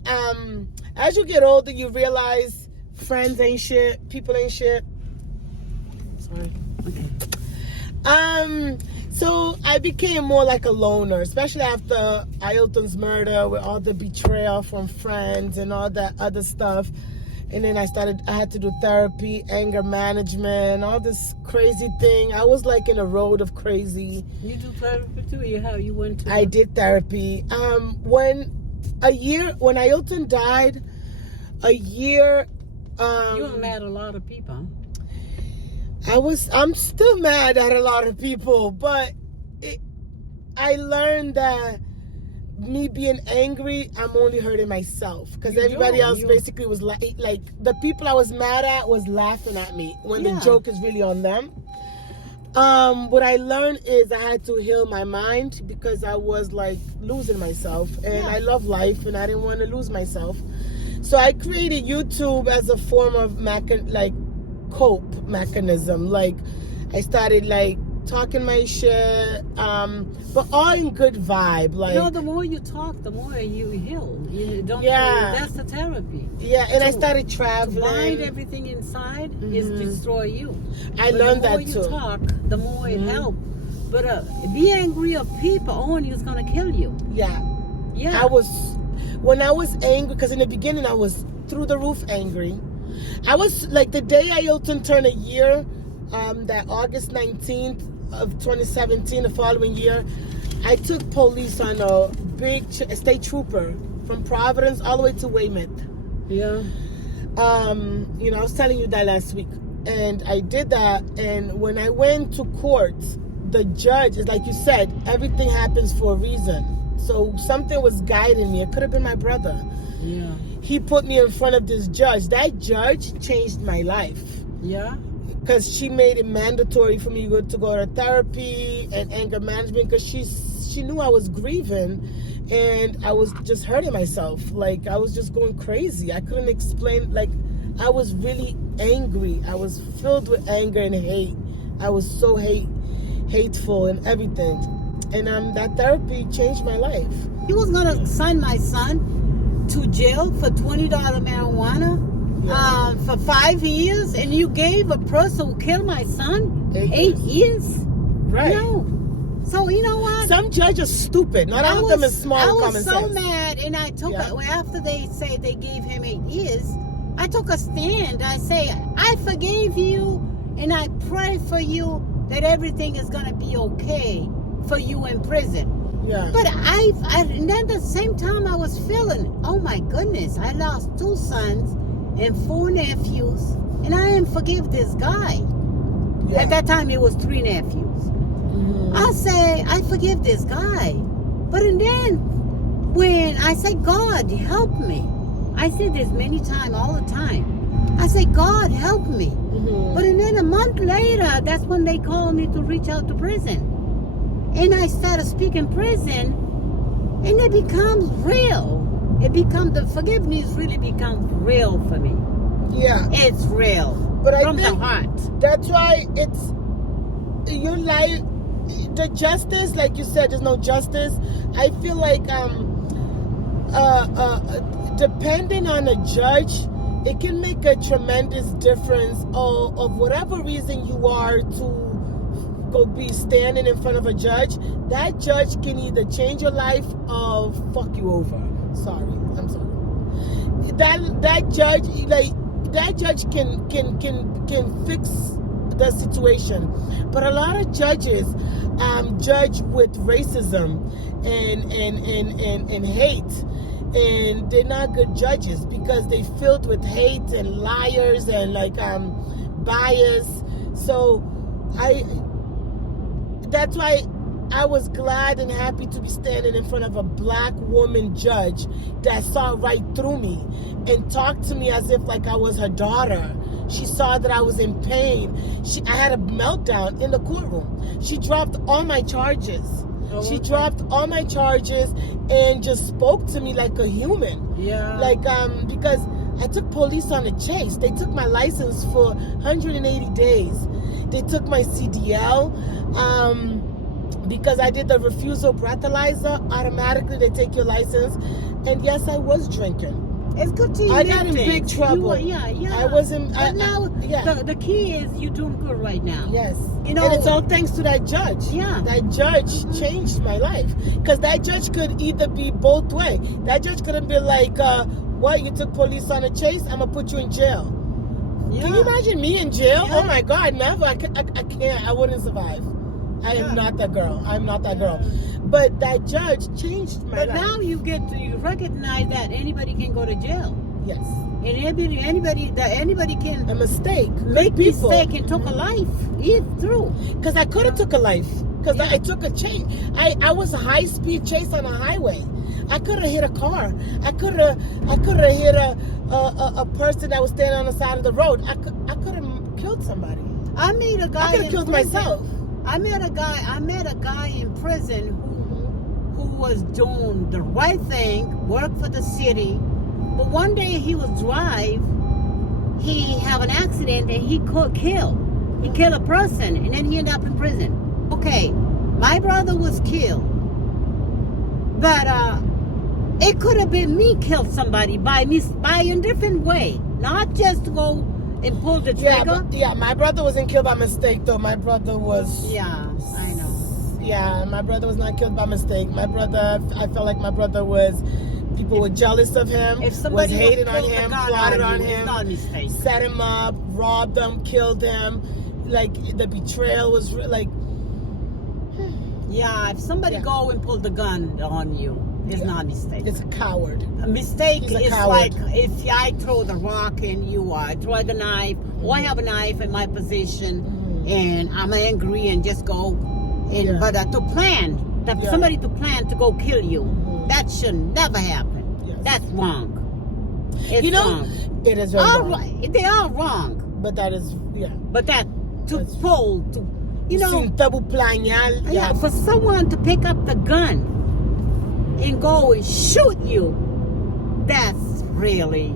as you get older, you realize friends ain't shit, people ain't shit. Sorry. Okay. So I became more like a loner, especially after Ailton's murder, with all the betrayal from friends and all that other stuff. And then I had to do therapy, anger management, all this crazy thing. I was like in a road of crazy. You do therapy too? You went to? I did therapy. When Ailton died, a year. You were mad at a lot of people. I'm still mad at a lot of people, but I learned that me being angry, I'm only hurting myself, because everybody else basically was like the people I was mad at was laughing at me when the joke is really on them. What I learned is I had to heal my mind, because I was like losing myself, and I love life and I didn't want to lose myself. So I created YouTube as a form of cope mechanism. Like, I started like talking my shit, but all in good vibe. Like, you know, the more you talk, the more you heal. You don't. That's the therapy. Yeah, and I started traveling. To bind everything inside is destroy you. I learned that too. The more you talk, the more it helps. But be angry of people only is gonna kill you. Yeah. When I was angry, because in the beginning I was through the roof angry. I was like, the day Ailton turned a year, that August 19th of 2017, the following year, I took police on a big state trooper from Providence all the way to Weymouth. Yeah. You know, I was telling you that last week. And I did that, and when I went to court, the judge is like you said, everything happens for a reason. So something was guiding me. It could have been my brother. Yeah. He put me in front of this judge. That judge changed my life. Yeah. Because she made it mandatory for me to go to therapy and anger management, because she knew I was grieving and I was just hurting myself. Like, I was just going crazy. I couldn't explain. Like, I was really angry. I was filled with anger and hate. I was so hateful and everything. And that therapy changed my life. He was gonna send my son to jail for $20 marijuana for 5 years, and you gave a person who killed my son 8 years. Right. No. So you know what? some judges are stupid. Not all of them is smart and common I was so sense. mad, and I took Yeah. after they say they gave him 8 years, I took a stand. I say, I forgave you, and I pray for you that everything is gonna be okay for you in prison. Yeah. But and then at the same time I was feeling, oh my goodness, I lost 2 sons and 4 nephews, and I didn't forgive this guy. Yeah. At that time it was 3 nephews. Mhm. I say, I forgive this guy. But and then when I say, God, help me. I say this many times, all the time. I say, God, help me. Mhm. But and then a month later, that's when they called me to reach out to prison. And I started speaking prison, and it becomes real. The forgiveness really becomes real for me. Yeah. It's real. But I from the think heart. that's why it's your life, the justice, like you said, there's no justice. I feel like depending on a judge, it can make a tremendous difference of whatever reason you are to go be standing in front of a judge. That judge can either change your life or fuck you over. I'm sorry. That judge, like that judge can fix the situation, but a lot of judges judge with racism and hate, and they're not good judges because they filled with hate and liars and like bias. So that's why I was glad and happy to be standing in front of a black woman judge that saw right through me and talked to me as if like I was her daughter. She saw that I was in pain. I had a meltdown in the courtroom. She dropped all my charges. She dropped all my charges and just spoke to me like a human. Yeah. Like because I took police on a chase. They took my license for 180 days. They took my CDL. Because I did the refusal breathalyzer, automatically they take your license. And yes, I was drinking. It's good to you. I got in big trouble. Yeah. I wasn't. But now, yeah. the key is you're doing good right now. Yes. You know, and it's all thanks to that judge. Yeah. That judge changed my life. Because that judge could either be both way. That judge couldn't be like, what, you took police on a chase? I'm going to put you in jail. Yeah. Can you imagine me in jail? Yeah. Oh my God, never. I can't. I wouldn't survive. I am not that girl. I'm not that girl. But that judge changed my life. But now you recognize that anybody can go to jail. Yes. And anybody can A mistake. make people. mistake and took a life. It's true. Because I could have took a life. Because Yeah. I took a chase. I was a high speed chase on a highway. I could have hit a car. I could have hit a person that was standing on the side of the road. I could have killed somebody. I met a guy. I could have killed myself. I met a guy in prison who was doing the right thing, worked for the city. But one day he have an accident and he could kill. He killed a person and then he ended up in prison. Okay, my brother was killed. But it could have been me killed somebody by a different way. Not just to go and pull the trigger. My brother wasn't killed by mistake though. My brother was. Yeah, I know. Yeah, my brother was not killed by mistake. My brother, I felt like my brother was. People were jealous of him. If somebody was hating on pulled him, the gun plotted on on you, it's him, not a mistake. set him up, robbed him, killed him. Like the betrayal was like. Yeah, if somebody go and pull the gun on you, it's not a mistake. It's a coward. A mistake He's a is coward. like if I throw the rock and you throw the knife, or I have a knife in my position and I'm angry and just go and but to plan, somebody to plan to go kill you, that should never happen. Yes. That's wrong. It's wrong. It is very All wrong. right, they are wrong. But that is But that That's- pull to Sin tabu plañal. yeah, for someone to pick up the gun and go and shoot you, that's really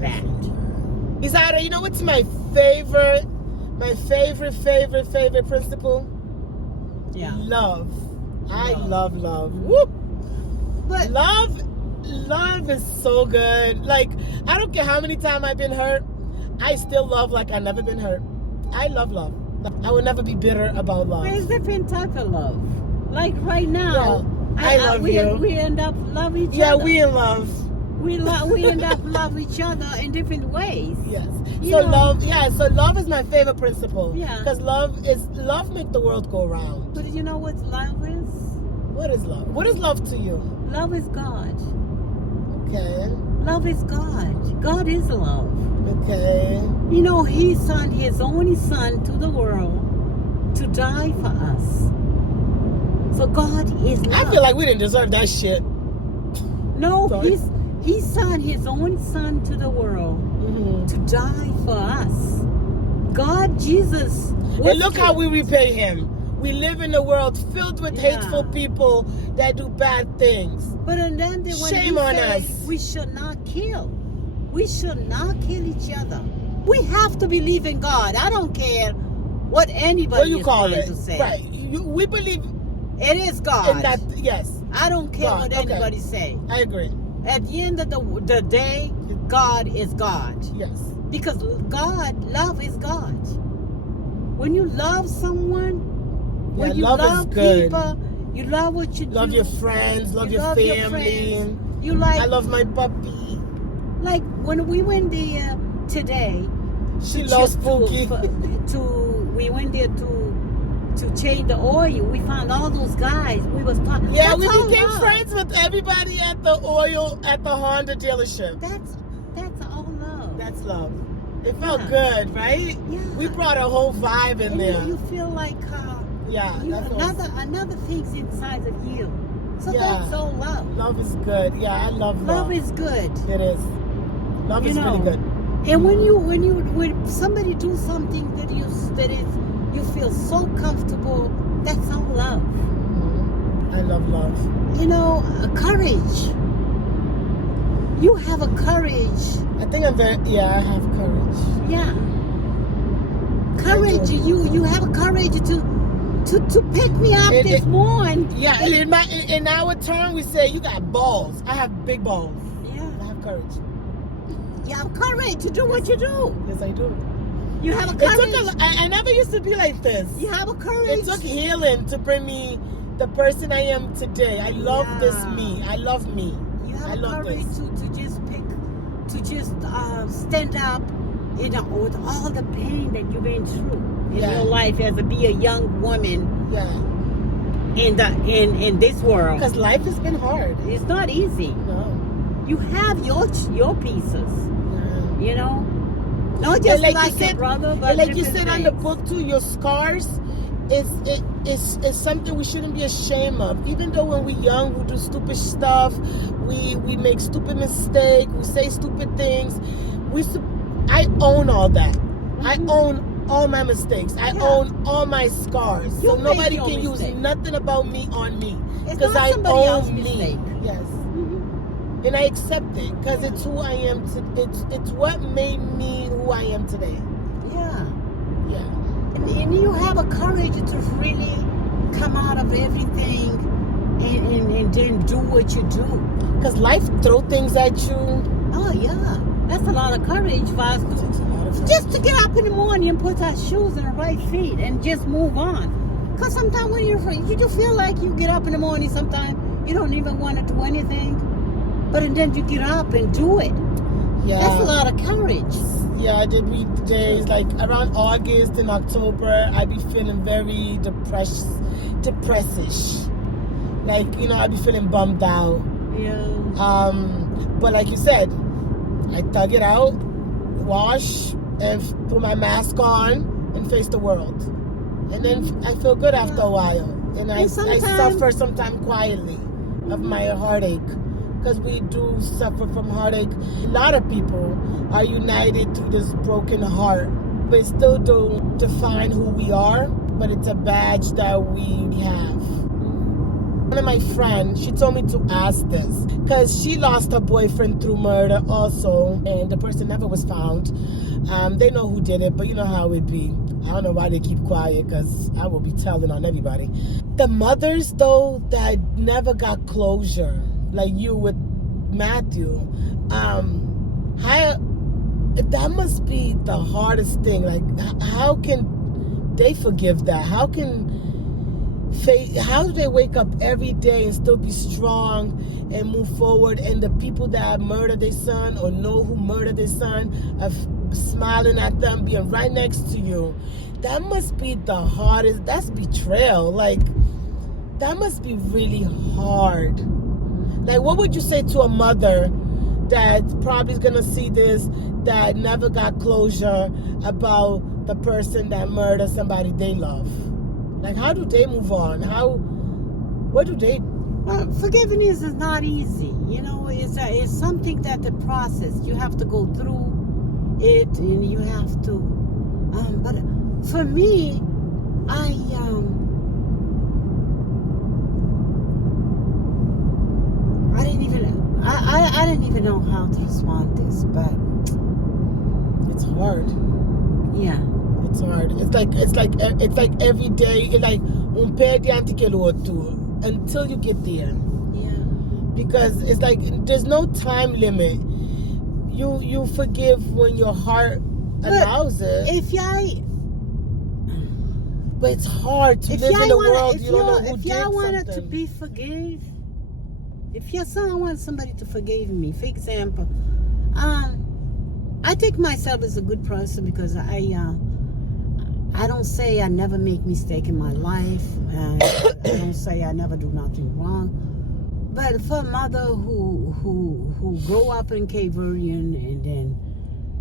bad. iSaura, you know what's my favorite principle? Yeah. Love. I Love. love. Whoop. But Love is so good. Like, I don't care how many times I've been hurt, I still love like I've never been hurt. I love love. I will never be bitter about love. there's different type of love. Like right now, I love you. We end up love each Yeah, other. we in love. We end up love each other in different ways. Yes. You So know- love, so love is my favorite principle. Yeah. Because love make the world go round. But you know what love is? What is love? What is love to you? Love is God. Okay. Love is God. God is love. Okay. You know, He sent His only Son to the world to die for us. So God is love. I feel like we didn't deserve that shit. No, Sorry. He sent His only Son to the world to die for us. God, Jesus. And look how we repay Him. We live in a world filled with Yeah. hateful people that do bad things. But and then when Shame He on says us. we should not kill. We should not kill each other. We have to believe in God. I don't care what anybody What you is call trying it? to say. Right. We believe It is God. in that. Yes, I don't care God, what okay. anybody say. I agree. At the end of the day, God is God. Yes. Because love is God. When you love someone, when you love is love good. people, you love what you Love do. your friends. Love You your love your family. friends. You like I love my puppy. like when we went there today. She to loves ch- Spooky. We went there to change the oil. We found all those guys. We was talking. Yeah, That's we all became love. friends with everybody at the Honda dealership. That's all love. That's love. It felt Yeah. good, right? Yeah. We brought a whole vibe in And there. you feel like Yeah, that's what another thing's inside of you. So Yeah. that's all love. love is good. Yeah, I love love. Love is good. It is. Love You is know. really good. And when somebody do something that you feel so comfortable, that's all love. I love love. You know, courage. You have a courage. I think I have courage. Yeah. Courage. You have a courage to pick me up this morning. Yeah, in our turn we say you got balls. I have big balls. Yeah. I have courage. You have courage to do what you do. Yes, I do. You have a It courage. took I never used to be like this. You have a courage. It took healing to bring me the person I am today. I love this me. I love me. You I have love courage this. to just stand up, with all the pain that you've been through in Yeah. your life as be a young woman Yeah. in this world. Because life has been hard. It's not easy. No. You have your pieces, Yeah. you know. Not just And like you your said, brother, but and like you different said on the things. book too, your scars is something we shouldn't be ashamed of. Even though when we're young, we do stupid stuff, we make stupid mistakes, we say stupid things. I own all that. I own all my mistakes. I Yeah. own all my scars. You So make nobody your can use mistake. nothing about me on me. It's Because not I somebody own else's me. mistake. Yes. Mhm. And I accept it because it's who I am. It's what made me who I am today. Yeah. Yeah. And you have a courage to really come out of everything and then do what you do. Because life throw things at you. Oh yeah, that's a lot of courage for us just to get up in the morning and put our shoes in the right feet and just move on. Because sometimes when you feel like you get up in the morning, sometimes you don't even want to do anything, but then you get up and do it. Yeah. That's a lot of courage. Yeah, I did read the days like around August and October. I be feeling very depressish. Like I be feeling bummed out. Yeah. But like you said, I thug it out, wash, and put my mask on and face the world. And then I feel good after a while. And I suffer sometimes quietly of my heartache. Because we do suffer from heartache. A lot of people are united through this broken heart. But still don't define who we are. But it's a badge that we have. One of my friends, she told me to ask this because she lost her boyfriend through murder also, and the person never was found. They know who did it, but you know how it be. I don't know why they keep quiet because I will be telling on everybody. The mothers, though, that never got closure, like you with Matthew, that must be the hardest thing. Like, how can they forgive that? How can how do they wake up every day and still be strong and move forward? And the people that murdered their son or know who murdered their son are smiling at them, being right next to you. That must be the hardest. That's betrayal. Like, that must be really hard. Like, what would you say to a mother that probably is going to see this, that never got closure about the person that murdered somebody they love? Like, how do they move on? What do they? Well, forgiveness is not easy. You know, it's something that the process, you have to go through it, and you have to, but for me, I didn't even know how to respond to this, but It's hard. yeah. It's hard. It's like every day. It's like un pé diante que lo otro until you get there. Yeah. Because it's like there's no time limit. You forgive when your heart allows it. But it's hard to live in a world you don't know who if did y'all wanted to something. be forgive, if your son wants somebody to forgive me, for example, I take myself as a good person because I don't say I never make mistake in my life. I don't say I never do nothing wrong. But for a mother who grew up in Cape Verdean and then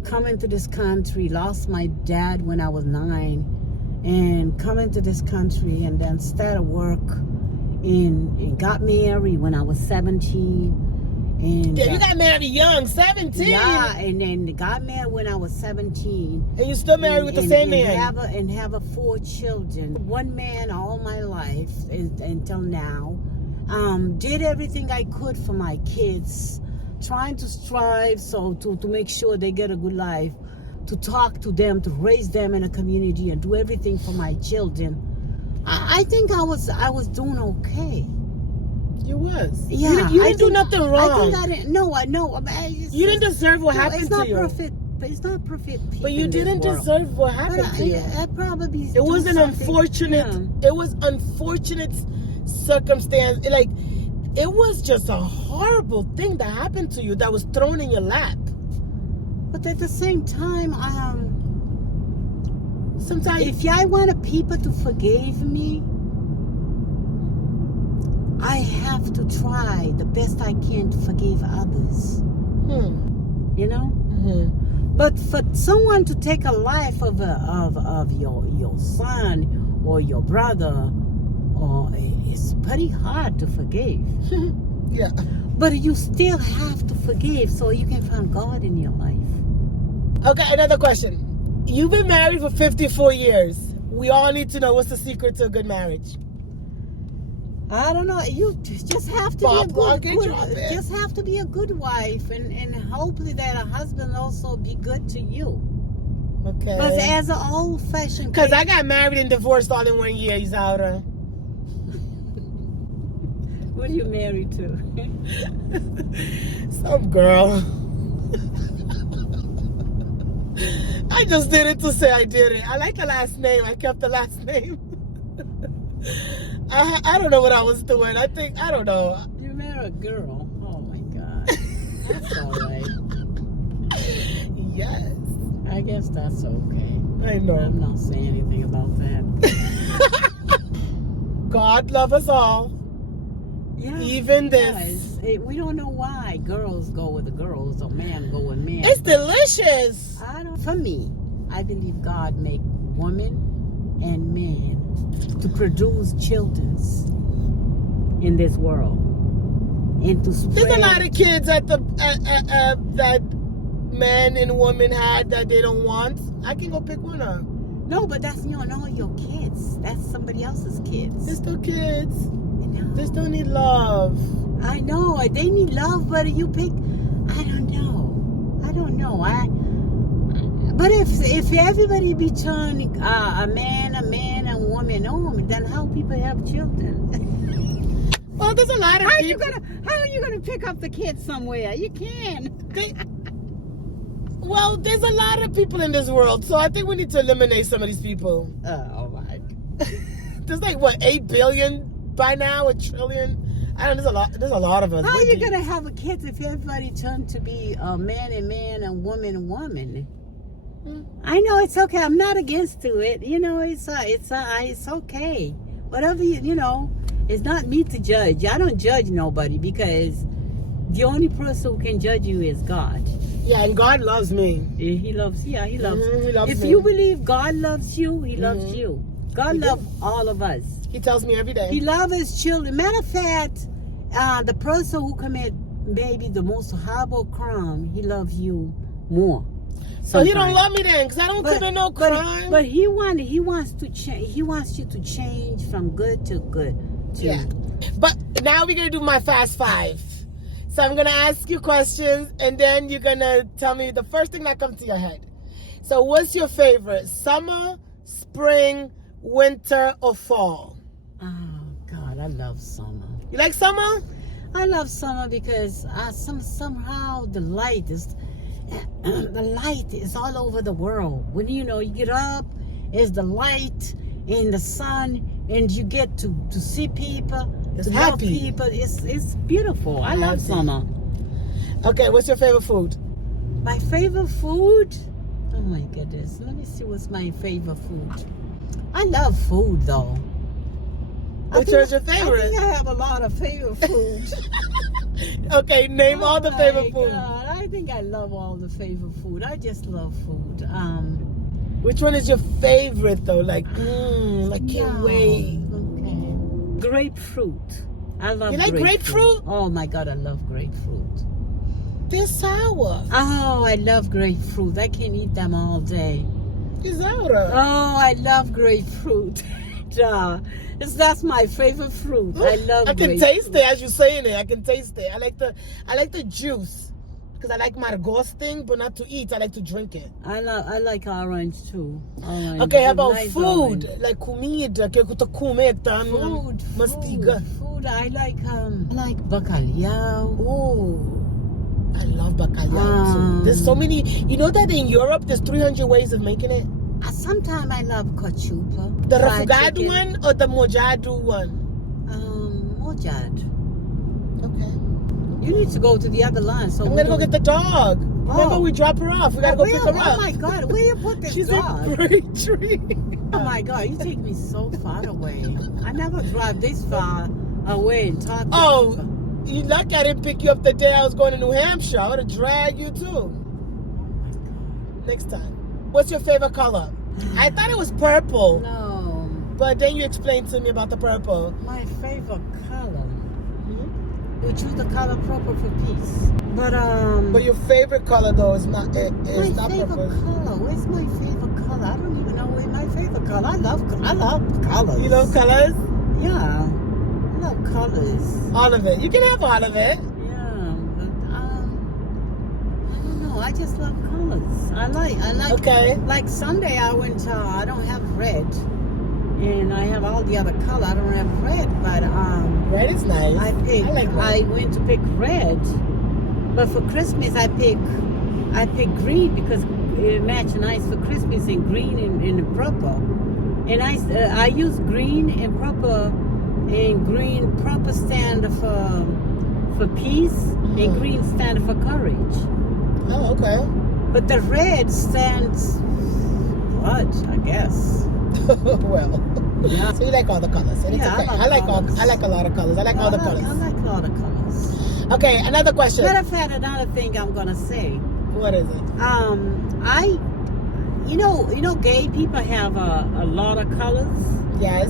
come into this country, lost my dad when I was 9, and come into this country and then started work and got married when I was 17. And Yeah, you got married young, 17. yeah, and then got married when I was 17. And you still married with the same man. Have 4 children. One man all my life until now. Did everything I could for my kids, trying to strive to make sure they get a good life, to talk to them, to raise them in a community, and do everything for my children. I think I was doing okay. You was. Yeah, You didn't do nothing wrong. I think I didn't. No, I know. You didn't deserve what happened it's to not you. perfect. But it's not perfect. But you didn't deserve what happened to you. I probably. It was an something, unfortunate. yeah. It was unfortunate circumstance. It was just a horrible thing that happened to you that was thrown in your lap. But at the same time, Sometimes if I wanted people to forgive me, I have to try the best I can to forgive others. You know. Mm-hmm. But for someone to take a life of your son or your brother, it's pretty hard to forgive. Yeah. But you still have to forgive so you can find God in your life. Okay, another question. You've been married for 54 years. We all need to know what's the secret to a good marriage. I don't know. You just have to just have to be a good wife, and hopefully that a husband also be good to you. Okay. But as an old-fashioned, Because I got married and divorced all in 1 year, iSaura. what are you married to? Some girl. I just did it to say I did it. I like the last name. I kept the last name. I don't know what I was doing. I don't know. You married a girl. Oh my God. That's all right. Yes. I guess that's okay. I know. I'm not saying anything about that. God love us all. Yeah. Even this. We don't know why girls go with the girls or men go with men. It's delicious. For me, I believe God made woman and man to produce children in this world and to spread. There's a lot of kids that men and women had that they don't want. I can go pick one up. No, but that's not your kids. That's somebody else's kids. They're still kids. You know? They still need love. I know they need love, but you pick. I don't know. But if everybody be turning a man, and woman, then how people have children? Well, there's a lot of people. How are you gonna pick up the kids somewhere? You can. Well, there's a lot of people in this world, so I think we need to eliminate some of these people. Oh my. there's like what 8 billion by now, a trillion. I don't know. There's a lot of us. How are What you do gonna have a kids if everybody turned to be a man and man and woman and woman? I know it's okay. I'm not against to it. You know, it's okay. Whatever you know, it's not me to judge. I don't judge nobody because the only person who can judge you is God. Yeah, and God loves me. He loves. Yeah, He loves. He loves If me. you believe God loves you, He loves you. God loves all of us. He tells me every day. He loves His children. Matter of fact, the person who commit maybe the most horrible crime, he loves you more. So He don't love me then, because I don't commit no crime. But He wants to change. He wants you to change from good to good. Yeah. But now we're gonna do my fast five. So I'm gonna ask you questions, and then you're gonna tell me the first thing that comes to your head. So what's your favorite? Summer, spring, winter, or fall? Oh God, I love summer. You like summer? I love summer because somehow the light is all over the world. When you get up, it's the light and the sun, and you get to see people, It's to love happy. people. It's beautiful. I love summer. Okay, what's your favorite food? My favorite food? Oh my goodness. Let me see what's my favorite food. I love food though. Which is your I favorite? think I have a lot of favorite food. Okay, name all the favorite food. God, I think I love all the favorite food. I just love food. Which one is your favorite though? Like, can't wait. Okay. Grapefruit. I love You like grapefruit? Oh my God, I love grapefruit. They're sour. Oh, I love grapefruit. I can eat them all day. It's sour. Oh, I love grapefruit. That's my favorite fruit. I love I can taste it as you're saying it. I can taste it. I like the juice because I like margosting, but not to eat. I like to drink it. I like orange too. Orange. Okay, how about Nice food? orange. Like comida, que tu come Food. mastiga. Food. I like bacalhau. Oh, I love bacalhau too. There's so many. You know that in Europe, there's 300 ways of making it. Sometimes I love cachupa. The fried refogado chicken. one or the mojado one? Mojad. Okay. You need to go to the other line. So I'm gonna go get the dog. Remember, Oh. we drop her off. We gotta go pick her up. Oh my God, where you put this She's dog? in Braintree. Oh my God, you take me so far away. I never drive this far away and talk to Oh, people. you lucky I didn't pick you up the day I was going to New Hampshire. I would have dragged you too. Next time. What's your favorite color? I thought it was purple, No, but then you explained to me about the purple. my favorite color. We choose the color purple for peace. But But your favorite color though is not my not favorite purple. color. Where's my favorite color? I don't even know where my favorite color. I love colors. You love colors? Yeah, I love colors. All of it. You can have all of it. Yeah, but I don't know. I just love colors. I like. Okay. Like Sunday, I went. I don't have red, and I have all the other color. I don't have red, but Red is nice. I like red. I went to pick red, but for Christmas I pick green because it match nice for Christmas and green and purple. And I use green and purple, and green purple stand for peace, and green stand for courage. Oh, okay. But the red stands blood, I guess. Well. Yeah. So you like all the colors. And Yeah, it's okay. I like colors. I like a lot of colors. I like all the colors. I like all the colors. Okay, another question. Matter of fact, another thing I'm gonna say. What is it? Gay people have a lot of colors. Yes.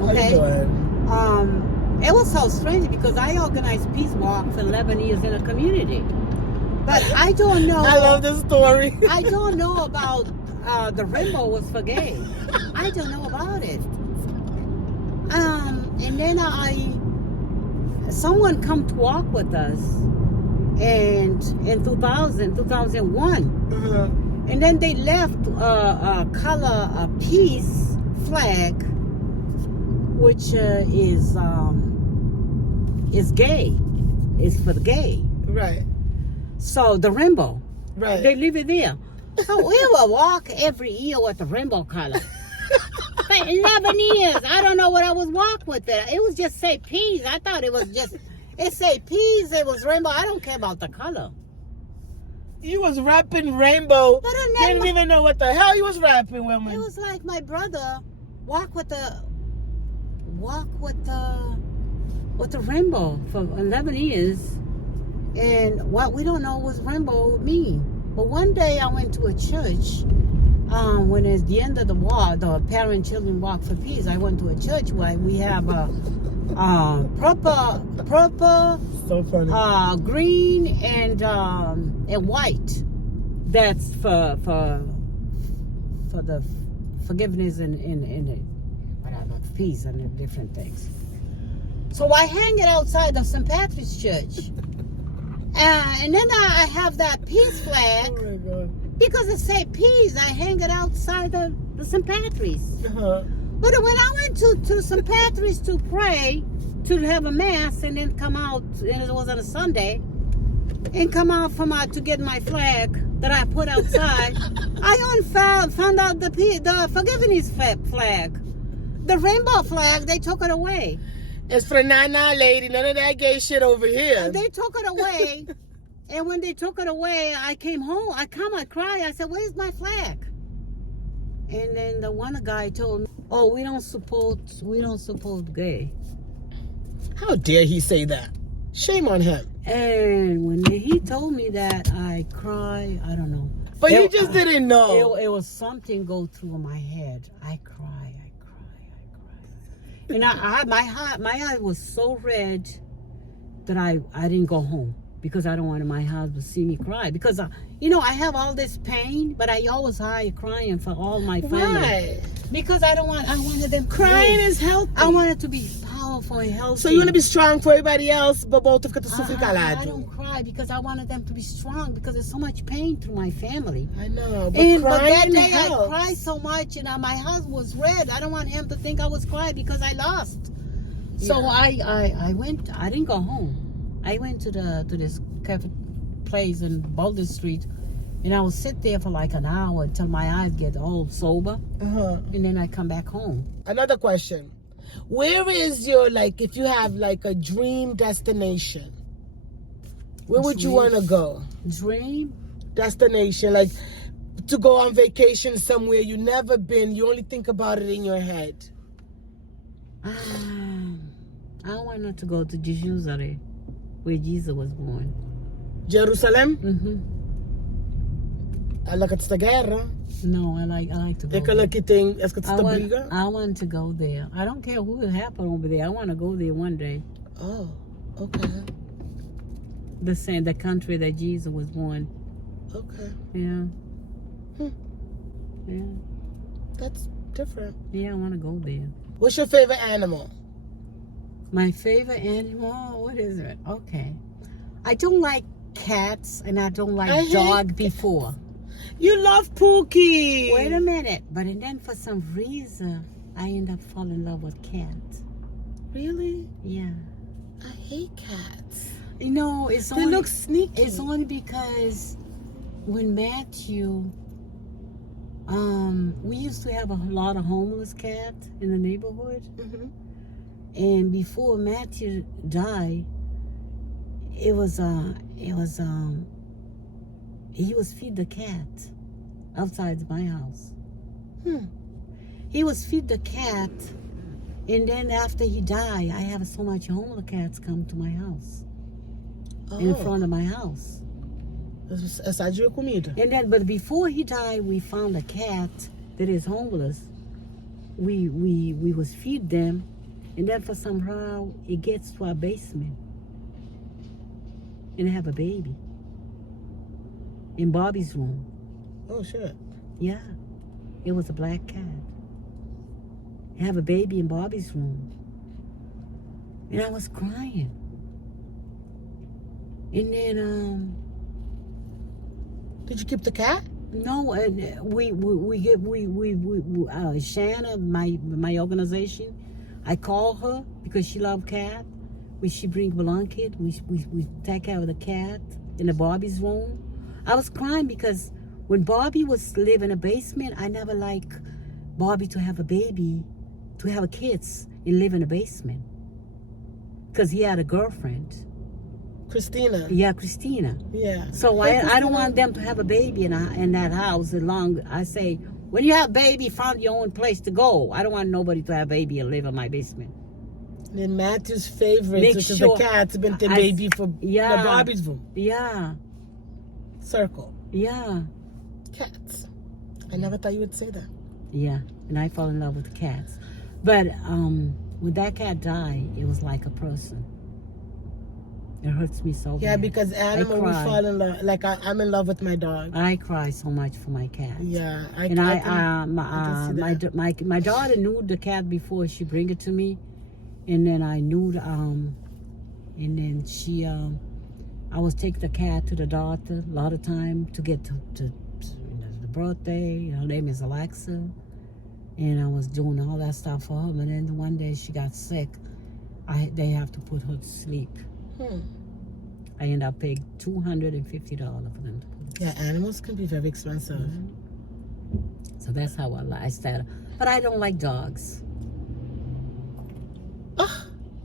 Okay. How you doing? It was so strange because I organized peace walk for 11 years in a community, but I don't know. I love this story. I don't know about the rainbow was for gay. I don't know about it. And then someone come to walk with us, and in 2001, and then they left a peace flag, which is gay, is for the gay. Right. So the rainbow, Right. they leave it there. So we will walk every year with the rainbow color. For 11 years. I don't know what I was walking with it. It was just say peas. I thought it was just, it say peas, it was rainbow. I don't care about the color. You was rapping rainbow. But I Didn't even know what the hell you was rapping, woman. It was like my brother walk with the rainbow for 11 years. And what we don't know what rainbow would mean. But one day I went to a church. When it's the end of the walk, the parent-children walk for peace, I went to a church where we have a purple, So funny. green, and white. That's for the forgiveness and whatever, peace and the different things. So I hang it outside of St. Patrick's Church. And then I have that peace flag. Oh my God. Because it say peace, I hang it outside the St. Patrick's. Uh-huh. But when I went to St. Patrick's to pray, to have a mass, and then come out, and it was on a Sunday, and come out to get my flag that I put outside, I found out the forgiveness flag. The rainbow flag, they took it away. It's for Nana lady, none of that gay shit over here. They took it away. And when they took it away, I came home. I cried. I said, "Where's my flag?" And then the one guy told me, "Oh, we don't support gay." How dare he say that? Shame on him. And when he told me that, I cried. I don't know. But you just didn't know. It was something go through my head. I cried. And my eye was so red that I didn't go home. Because I don't want my husband to see me cry. Because, I have all this pain, but I always hide crying for all my family. Why? Because I wanted them to Crying is healthy. I wanted to be powerful and healthy. So you want to be strong for everybody else, but both of you to suffer I calado. don't cry because I wanted them to be strong because there's so much pain through my family. I know, But crying that day helps. I cried so much and my husband was red. I don't want him to think I was crying because I lost. So I went, I didn't go home. I went to this cafe place in Boulder Street, and I will sit there for like an hour until my eyes get all sober, and then I come back home. Another question. Where is your, if you have a dream destination, where would you want to go? Dream? Destination, to go on vacation somewhere you never been, you only think about it in your head. I wanted to go to Jerusalem, where Jesus was born. Jerusalem? Mm-hmm. Like it's the guerra. No, I like to go. I want to go there. I don't care who will happen over there. I want to go there one day. Oh, okay. The country that Jesus was born. Okay. Yeah. Yeah. That's different. Yeah, I want to go there. What's your favorite animal? My favorite animal? What is it? Okay. I don't like cats and I don't like dog before. You love Pookie. Wait a minute. But then for some reason, I end up falling in love with cats. Really? Yeah. I hate cats. They look sneaky. It's only because when Matthew, we used to have a lot of homeless cats in the neighborhood. Mm-hmm. And before Matthew died, he was feed the cat outside my house. He was feed the cat, and then after he died, I have so much homeless cats come to my house, in front of my house. And then, but before he died, we found a cat that is homeless. We was feed them, and then for somehow it gets to our basement, and have a baby in Bobby's room. Oh shit. Yeah, it was a black cat. Have a baby in Bobby's room, and I was crying. And then did you keep the cat? no, Shanna, my organization, I call her because she love cat. She bring blanket. We take care of the cat in the Bobby's room. I was crying because when Bobby was live in a basement, I never like Bobby to have a baby, to have kids, and live in a basement. Because he had a girlfriend. Christina. Yeah, Christina. Yeah. So Hey, I don't Christina. want them to have a baby in that house. I say, when you have a baby, find your own place to go. I don't want nobody to have a baby and live in my basement. Then Matthew's favorite, Make which sure is the cat, been the I- baby for yeah. the Bobby's room. Yeah, Circle. yeah, Cats. I never thought you would say that. yeah. And I fall in love with the cats. But when that cat died, it was like a person. It hurts me so Yeah, bad. because animal, we cry. fall in love. Like I'm in love with my dog. I cry so much for my cat. Yeah, I And can see that. my daughter knew the cat before she bring it to me, and then I knew and then she I was taking the cat to the doctor a lot of time to get to the birthday. Her name is Alexa, and I was doing all that stuff for her. But then one day she got sick. They have to put her to sleep. I ended up paying $250 for them to put her. Yeah, animals can be very expensive. So that's how I started. But I don't like dogs.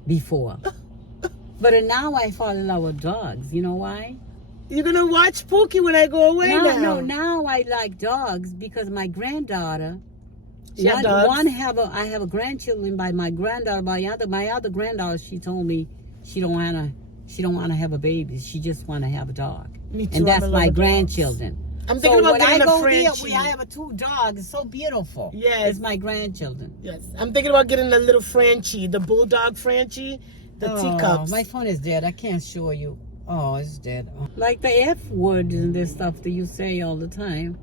Before. But now I fall in love with dogs. You know why? You're gonna watch Pookie when I go away now. No, now I like dogs because my granddaughter. She have dogs? I have a grandchildren by my granddaughter. My other granddaughter, she told me she don't wanna have a baby. She just wanna have a dog. Me too, And I'm that's in love my with dogs. grandchildren. I'm thinking about when getting I a go Frenchie. there, I have 2 dogs. It's so beautiful. Yes. It's my grandchildren. Yes, I'm thinking about getting a little Frenchie, the bulldog Frenchie, the teacups. My phone is dead. I can't show you. Oh, it's dead. Like the F words and this stuff that you say all the time.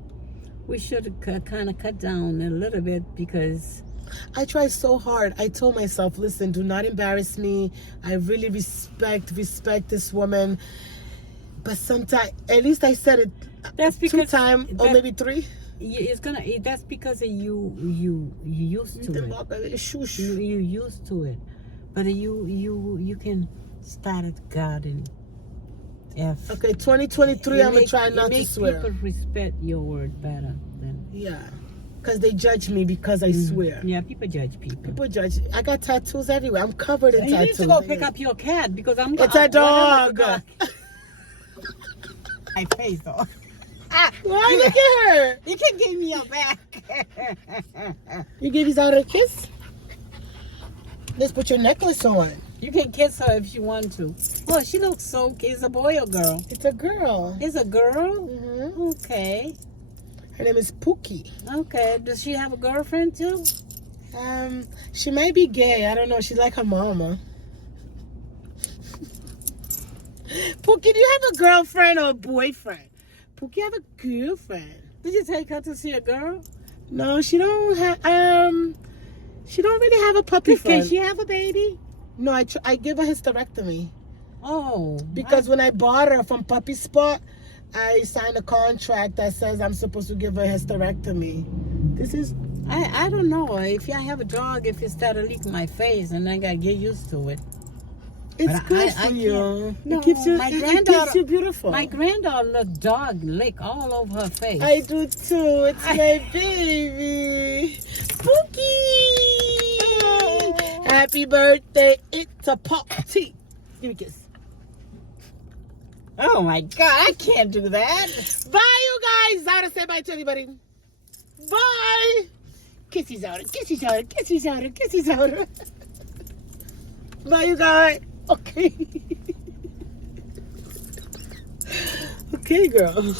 We should kind of cut down a little bit because... I try so hard. I told myself, listen, do not embarrass me. I really respect this woman. But sometimes, at least I said it That's 2 because times or maybe 3. That's because of you used to it. Shush. You used to it, but you can start at God and F. Okay, 2023, I'm going to try not to swear. People respect your word better than... Yeah, because they judge me because I swear. Yeah, people judge people. People judge. I got tattoos everywhere. I'm covered in You tattoos. need to go pick up your cat because I'm... It's a dog. My face though. Why? Look at her. You can give me your back. You give his out a kiss? Let's put your necklace on. You can kiss her if you want to. Oh, she looks so cute. It's a boy or girl? It's a girl. It's a girl? Mm-hmm. Okay. Her name is Pookie. Okay. Does she have a girlfriend too? She might be gay. I don't know. She's like her mama. Pookie, do you have a girlfriend or a boyfriend? Pookie have a girlfriend. Did you take her to see a girl? No, she don't have. She don't really have a puppy friend. Can she have a baby? No, I give her hysterectomy. Oh. Because when I bought her from Puppy Spot, I signed a contract that says I'm supposed to give her a hysterectomy. This is... I don't know. If I have a dog, if it started leaking my face, and I gotta get used to it. It's But good I for you. No, it keeps you, my it granddaughter- keeps you beautiful. My granddaughter let dog lick all over her face. I do too. It's my baby. Pookie! Happy birthday. It's a party. Give me a kiss. Oh my God, I can't do that. Bye, you guys. Zara, say bye to everybody. Bye. Kisses out. Kisses out. Kisses out. Kisses out. Bye, you guys. Okay. Okay, girl.